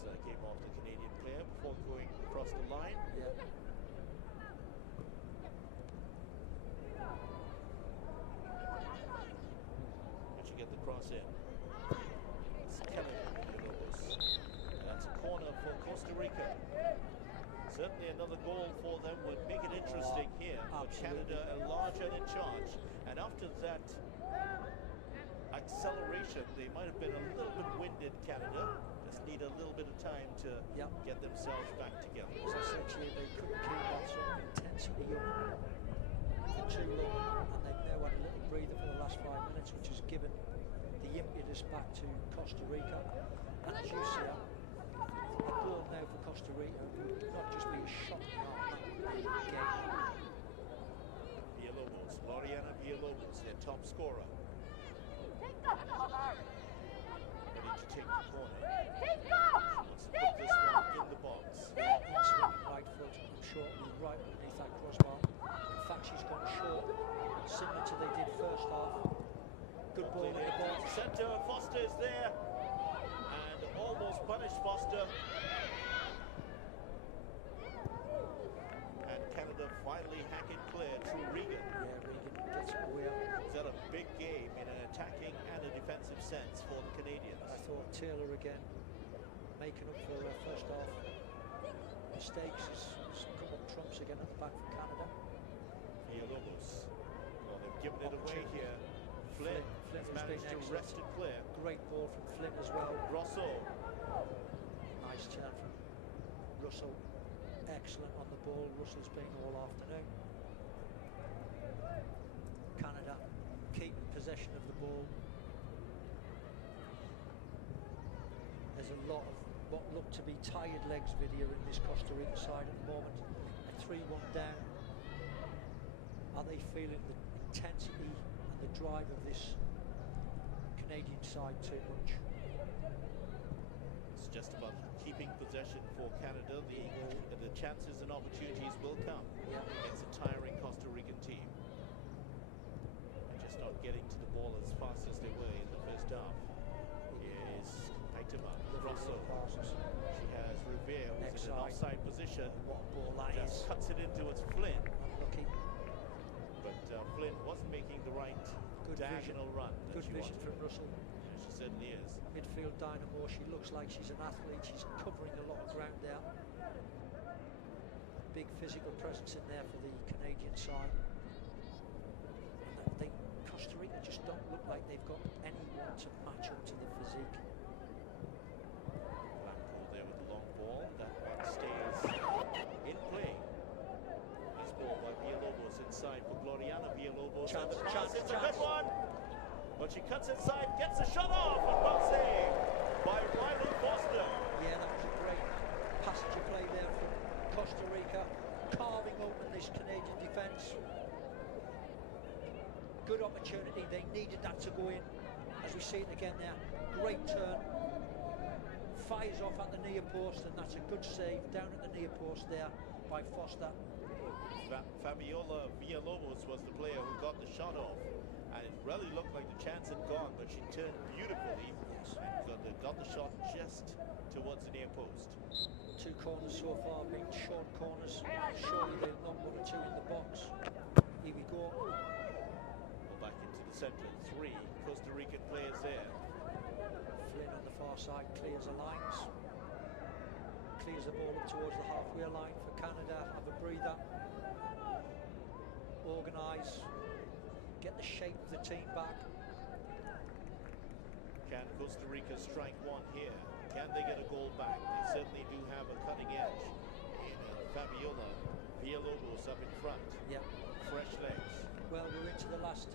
Yes, came off the Canadian player before going across the line. that. Yeah. Did she get the cross in? It's Kelly Villalobos. And that's a corner for Costa Rica. Certainly another goal for them would make it interesting here. But Absolutely. Canada larger and in charge. And after that acceleration, they might have been a little bit winded, Canada. Just need a little bit of time to get themselves back together. As I said to you, they couldn't keep that sort of intensity up for too long, and they've now had a little breather for the last 5 minutes, which has given the impetus back to Costa Rica. And as you see, a goal now for Costa Rica would not just be a shock game. Villalobos, Laureana Villalobos, their top scorer. Ready to take the corner. Wants to put this one in the box. Swinging right foot and shortly right underneath that crossbar. In fact, she's gone short, similar to they did first half. Good ball in the box. Centre, Foster is there. And almost punished Foster. And Canada finally hack it clear to Regan. Yeah, Regan gets it away. Is that a big game in an attacking and a defensive sense for the Canadians? I thought Taylor again making up for first half mistakes has come up trumps again at the back for Canada. Villalobos. Well, they've given it away here. Flynn has who's managed been to excellent. wrest it clear. Great ball from Flynn as well. Grosso. Nice turn from Russell. Excellent on the ball. Russell's been all afternoon. Canada keeping possession of the ball. There's a lot of what look to be tired legs video in this Costa Rica side at the moment. A 3-1 down. Are they feeling the intensity and the drive of this Canadian side too much? It's just about keeping possession for Canada. The chances and opportunities will come against a tiring Costa Rican team. And just not getting to the ball as fast as they were in the first half. Here's Haitema, Grosso. She has Revere, who's in an offside position. What a ball that Just is. cuts it into its Flynn. Unlucky. But Flynn wasn't making the right Good diagonal vision. run. that Good she vision wanted. from Russell. she certainly is. Midfield dynamo. She looks like she's an athlete. She's covering a lot of ground there. Big physical presence in there for the Canadian side. And Costa Rica just don't look like they've got anyone to match up to the physique. Blanco there with the long ball. That one stays in play. Nice ball by Villalobos inside for Gloriana Villalobos. And the pass, it's a good one! But she cuts inside, gets a shot off, and well saved by Riley Foster. Yeah, that was a great passage of play there from Costa Rica, carving open this Canadian defence. Good opportunity, they needed that to go in. As we see it again there, great turn. Fires off at the near post, and that's a good save down at the near post there by Foster. Fabiola Villalobos was the player who got the shot off. And it really looked like the chance had gone, but she turned beautifully and got the shot just towards the near post. 2 corners so far being short corners. Surely they'll knock 1 or 2 in the box. Here we go. Well, back into the centre. 3 Costa Rican players there. Flynn on the far side clears the lines. Clears the ball up towards the halfway line for Canada. Have a breather. Organise. Get the shape of the team back. Can Costa Rica strike 1 here? Can they get a goal back? They certainly do have a cutting edge in Fabiola Villalobos up in front. Yeah. Fresh legs. Well, we're into the last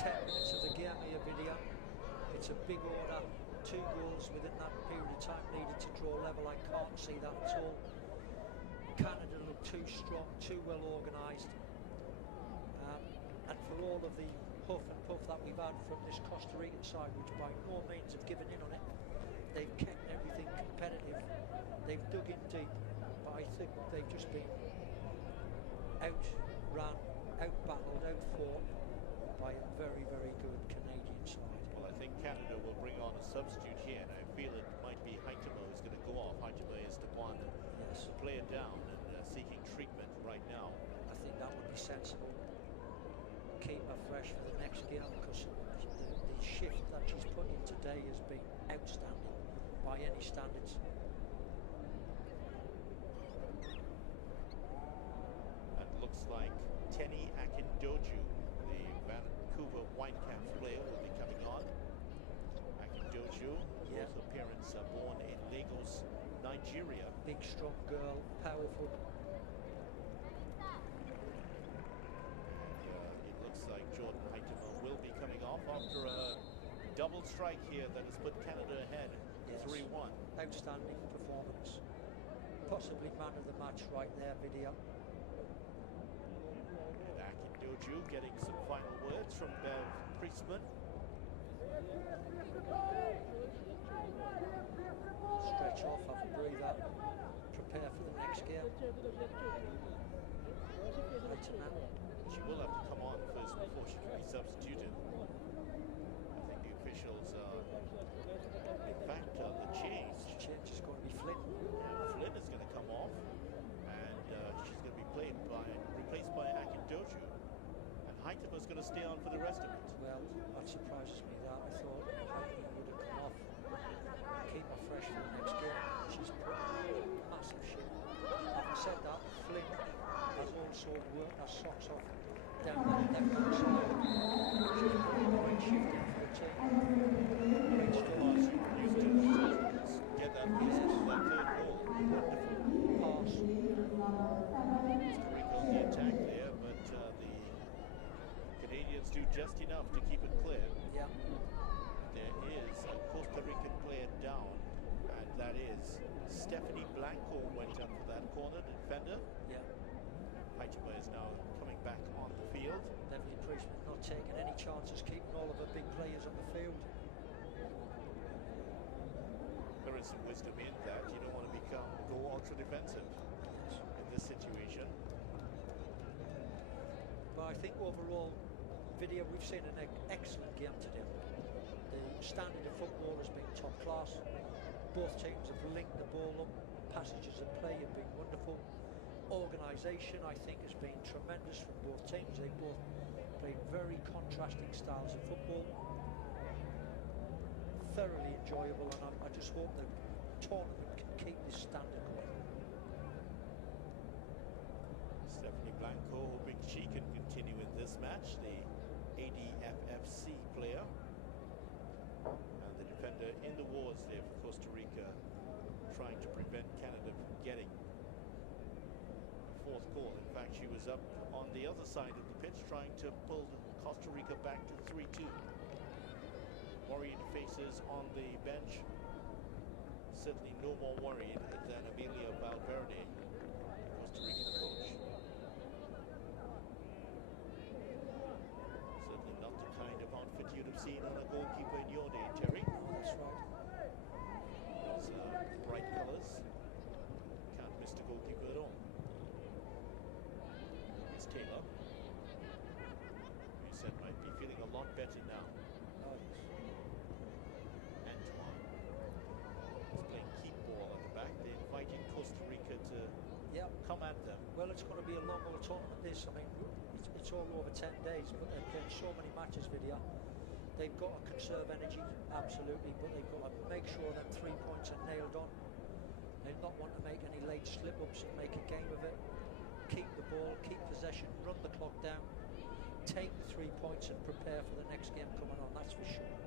10 minutes of the game here, video. It's a big order. 2 goals within that period of time needed to draw level. I can't see that at all. Canada look too strong, too well organised. And for all of the huff and puff that we've had from this Costa Rican side, which by no means have given in on it, they've kept everything competitive. They've dug in deep, but I think they've just been outran, outbattled, outfought by a very, very good Canadian side. Well, I think Canada will bring on a substitute here, and I feel it might be Haitama who's going to go off. Haitama is the one Yes. to play it down and seeking treatment right now. I think that would be sensible. Keep her fresh for the next game, because the shift that she's put in today has been outstanding by any standards. And looks like Tenny Akindoju, the Vancouver Whitecaps player, will be coming on. Akindoju, Yeah. whose parents are born in Lagos, Nigeria. Big, strong girl, powerful. It looks like Jordan Haitama will be coming off after a double strike here that has put Canada ahead, Yes. 3-1. Outstanding performance. Possibly man of the match right there, video. And Akindoju getting some final words from Bev Priestman. Stretch off, have a breather, prepare for the next game. She will have to come on first before she can be substituted. I think the officials are, in fact, the change. The change is going to be Flynn. Flynn is going to come off, and she's going to be replaced by Akindoju. And Haitama is going to stay on for the rest of it. Well, that surprises me that. I thought Haitama would have come off. Keep her fresh for the next game. She's put massive shit. Having said that, Flynn has also worked her socks off down the left-hand side. She's put a great shift in for the team. Great stars. Get that piece of that third goal. Wonderful pass. Costa Rica on the attack there, but the Canadians do just enough to keep it clear. Yeah. There is a Costa Rican player down, and that is Stephanie Blanco went up for that corner, the defender. Yeah. Haitama is now coming back on the field. Beverly Priestman not taking any chances, keeping all of her big players on the field. There is some wisdom in that. You don't want to go ultra defensive in this situation. But I think overall, video, we've seen an excellent game today. The standard of football has been top class. Both teams have linked the ball up. Passages of play have been wonderful. Organisation, I think, has been tremendous from both teams. They both played very contrasting styles of football. thoroughly enjoyable, and I just hope the tournament can keep this standard going. Stephanie Blanco hoping she can continue in this match, the ADFFC player. And the defender in the wards there for Costa Rica, trying to prevent Canada from getting a fourth goal. In fact, she was up on the other side of the pitch trying to pull Costa Rica back to 3-2. Worried faces on the bench. Certainly no more worried than Amelia Valverde, Costa Rican coach. Certainly not the kind of outfit you'd have seen on a goalkeeper in your day, Terry. That's right. Those bright colours. Can't miss the goalkeeper at all. Here's Taylor. He said might be feeling a lot better now. Oh, yes. Antoine is playing keep ball at the back. They're inviting Costa Rica to come at them. Well, it's going to be a long old tournament, this. I mean, it's all over 10 days, but they're playing so many matches with you. They've got to conserve energy, absolutely, but they've got to make sure them 3 points are nailed on. They not want to make any late slip-ups and make a game of it. Keep the ball, keep possession, run the clock down, take the 3 points and prepare for the next game coming on, that's for sure.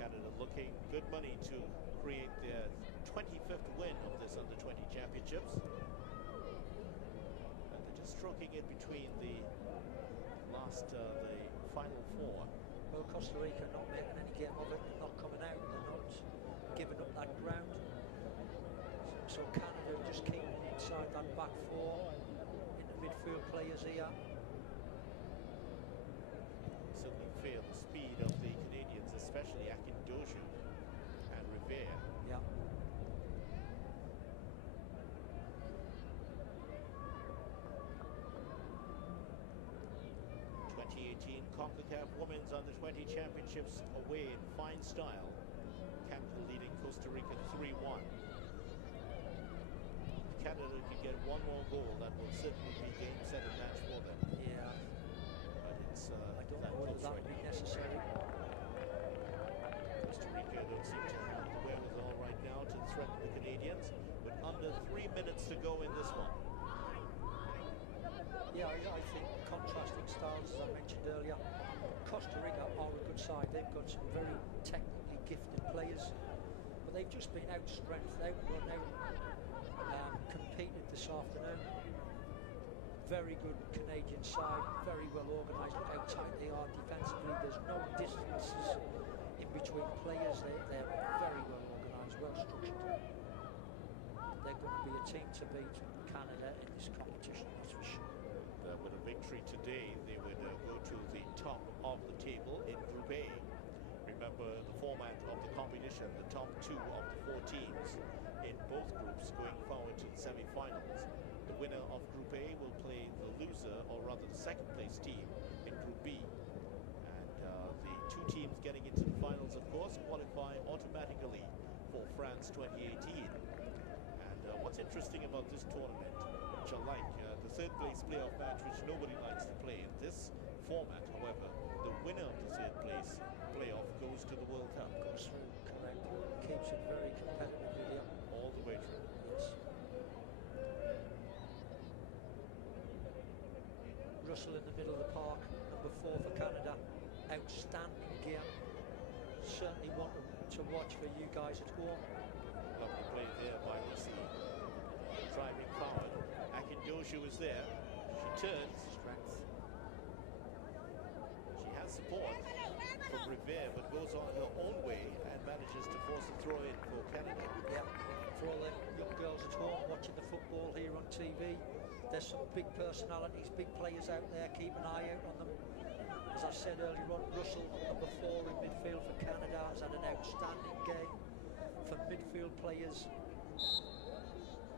Canada looking good money to create their 25th win of this Under-20 Championships. And they're just stroking it between the final four. Well, Costa Rica not making any game of it, they're not coming out, they're not giving up that ground. So Canada just keep inside that back four, into midfield players here. Certainly fear the speed of the Canadians, especially Akindoju and Rivera. Yeah. Concacaf Women's Under-20 Championships away in fine style. Canada leading Costa Rica 3-1. Canada can get one more goal, that will certainly be game, set, and match for them. Yeah. But it's I don't know whether that would be necessary. Costa Rica don't seem to have the wherewithal right now to threaten the Canadians, but under 3 minutes to go in this one. Yeah, I think contrasting styles, as I mentioned earlier. Costa Rica are a good side. They've got some very technically gifted players, but they've just been outstrengthed, outrun, competed this afternoon. Very good Canadian side, very well organised. Look how tight they are defensively. There's no distances in between players. They're very well organised, well structured. They're going to be a team to beat Canada in this competition, that's for sure. With a victory today, they would go to the top of the table in Group A. Remember the format of the competition, the top two of the 4 teams in both groups going forward to the semi-finals. The winner of Group A will play the loser, or rather the second place team, in Group B. And the 2 teams getting into the finals, of course, qualify automatically for France 2018. And what's interesting about this tournament, which I like, the third place playoff match, which nobody likes to play in this format, however, the winner of the third place playoff goes to the World Cup. Goes through, correct. Keeps it very competitive, William. All the way through. Yes. Russell in the middle of the park, number 4 for Canada. Outstanding gear. Certainly one to watch for you guys at home. Lovely play there by Russell. Driving forward. Akindoju is there. She turns. Strength. She has support from Rivera, but goes on her own way and manages to force a throw in for Canada. Yeah. For all the young girls at home watching the football here on TV, there's some big personalities, big players out there. Keep an eye out on them. As I said earlier on, Russell, number 4 in midfield for Canada, has had an outstanding game for midfield players.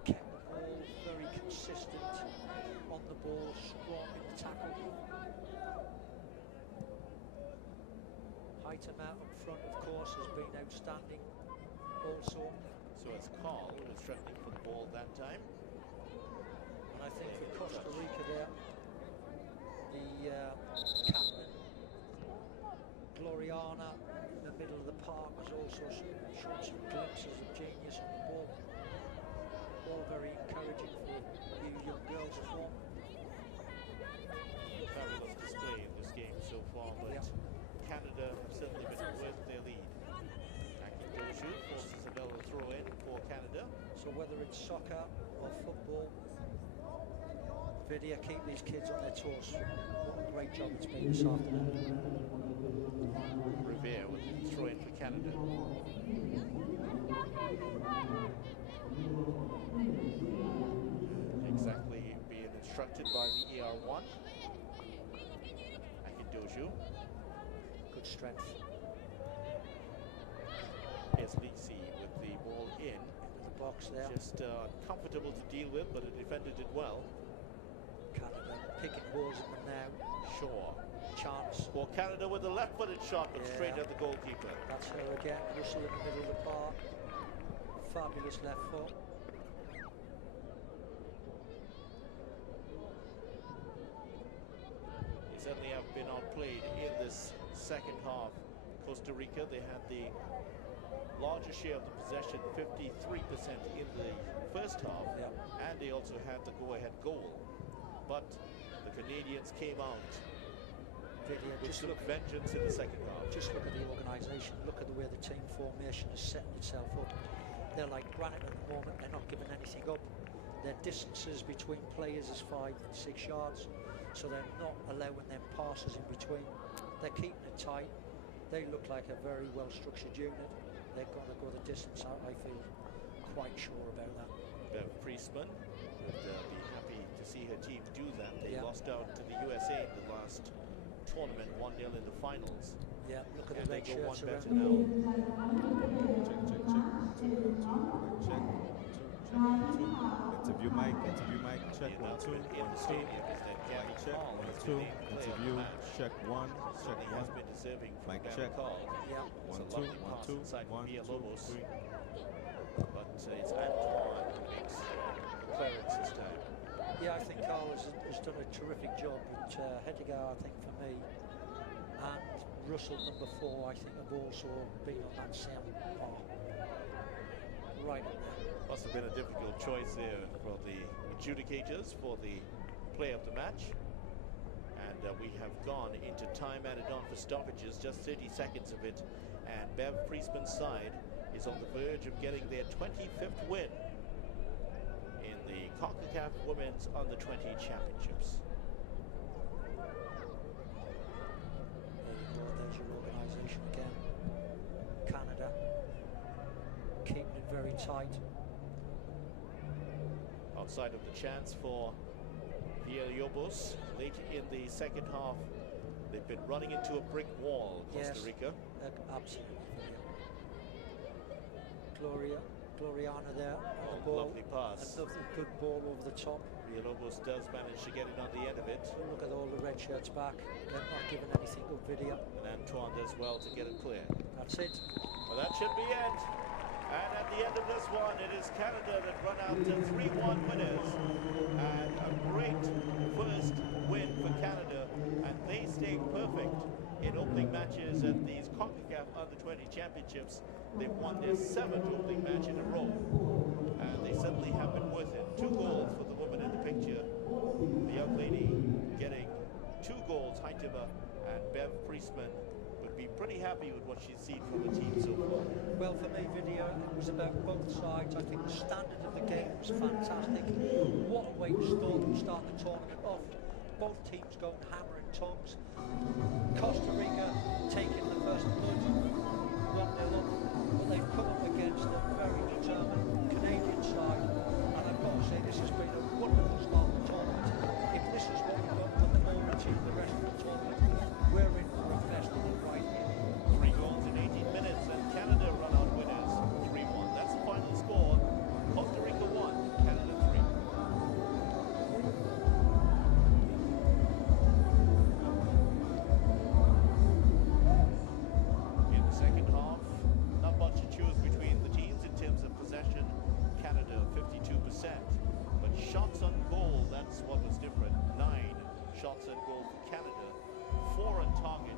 Kept the ball very consistent on the ball, strong in the tackle. Heighten out up front, of course, has been outstanding also. So it's Carl who was threatening for the ball that time. And I think for Costa Rica there, the captain, Gloriana, in the middle of the Park has also showed some glimpses of genius on the ball. All very encouraging for you young girls as well. Fabulous display in this game so far, but Canada have certainly been worth their lead. Akindoshu forces another throw in for Canada. So whether it's soccer or football, Vidya, keep these kids on their toes. What a great job it's been this afternoon. Revere with the throw in for Canada. Exactly being instructed by the ER1. Akindoshu. Good strength. Here's Lisi with the ball in. Into the box there. Just comfortable to deal with, but it defended it well. Canada picking balls in the now. Shaw. Chance. Well, Canada with a left-footed shot, but straight at the goalkeeper. That's her again. Russell in the middle of the park. Fabulous left foot. They certainly have been outplayed in this second half. Costa Rica, they had the largest share of the possession, 53% in the first half, and they also had the go-ahead goal. But the Canadians came out with some vengeance in the second half. Just look at the organisation. Look at the way the team formation is setting itself up. They're like granite at the moment. They're not giving anything up. Their distances between players is 5 and 6 yards, so they're not allowing them passes in between. They're keeping it tight. They look like a very well-structured unit. They're going to go the distance out. I feel quite sure about that. Bev Priestman would be happy to see her team do that. They lost out to the USA in the last tournament, 1-0 in the finals. Yeah, look at and the red they go one shirts better around. now. Check. Interview mic, check. The 1, 2, announcement in the stadium is that Gabby check. Call 1, has 2, been named player of the interview, match. check 1, check Certainly 1. has been deserving for Mic Gabby check. Call. Yeah. It's 1, a 2, lovely 1, pass 2, inside 1, 2, Villalobos. 3. But it's Antoine who makes clearance this time. Yeah, I think Carl has done a terrific job. But Hedigar, I think for me, and Russell, number 4, I think have also been on that same par. Right up there. Must have been a difficult choice there for the adjudicators for the play of the match. And we have gone into time added on for stoppages, just 30 seconds of it. And Bev Priestman's side is on the verge of getting their 25th win in the Concacaf Women's Under-20 Championships. There's your organisation again. Canada keeping it very tight. Outside of the chance for Villalobos late in the second half, they've been running into a brick wall, Costa Rica. Absolutely. Gloriana there on the ball. Lovely pass. A lovely good ball over the top. Villalobos does manage to get it on the end of it. Look at all the red shirts back. They're not giving anything good video. And Antoine does well to get it clear. That's it. Well, that should be it. And at the end of this one, it is Canada that run out to 3-1 winners. And a great first win for Canada. And they stayed perfect in opening matches at these Concacaf Under-20 Championships. They've won their 7th opening match in a row. And they certainly have been worth it. 2 goals for the woman in the picture. The young lady getting 2 goals, Heitima and Bev Priestman, would be pretty happy with what she's seen from the team so far. Well, for me, video, it was about both sides. I think the standard of the game was fantastic. What a way to start the tournament off. Both teams going hammer and tongs. Costa Rica taking the first blood, 1-0 up, but they've come up against a very determined Canadian side, and I've got to say this has been a wonderful start to the tournament. If this is what we've got for the moment in the rest of the tournament, we're in for a festival right here. 3 goals in 18 minutes, and Canada run out winners 3-1. That's the final score. Costa Rica 1, Canada 3. In the second half, not much to choose between the teams in terms of possession. Canada 52%, but shots on goal, that's what was different. 9 shots on goal for Canada, 4 on target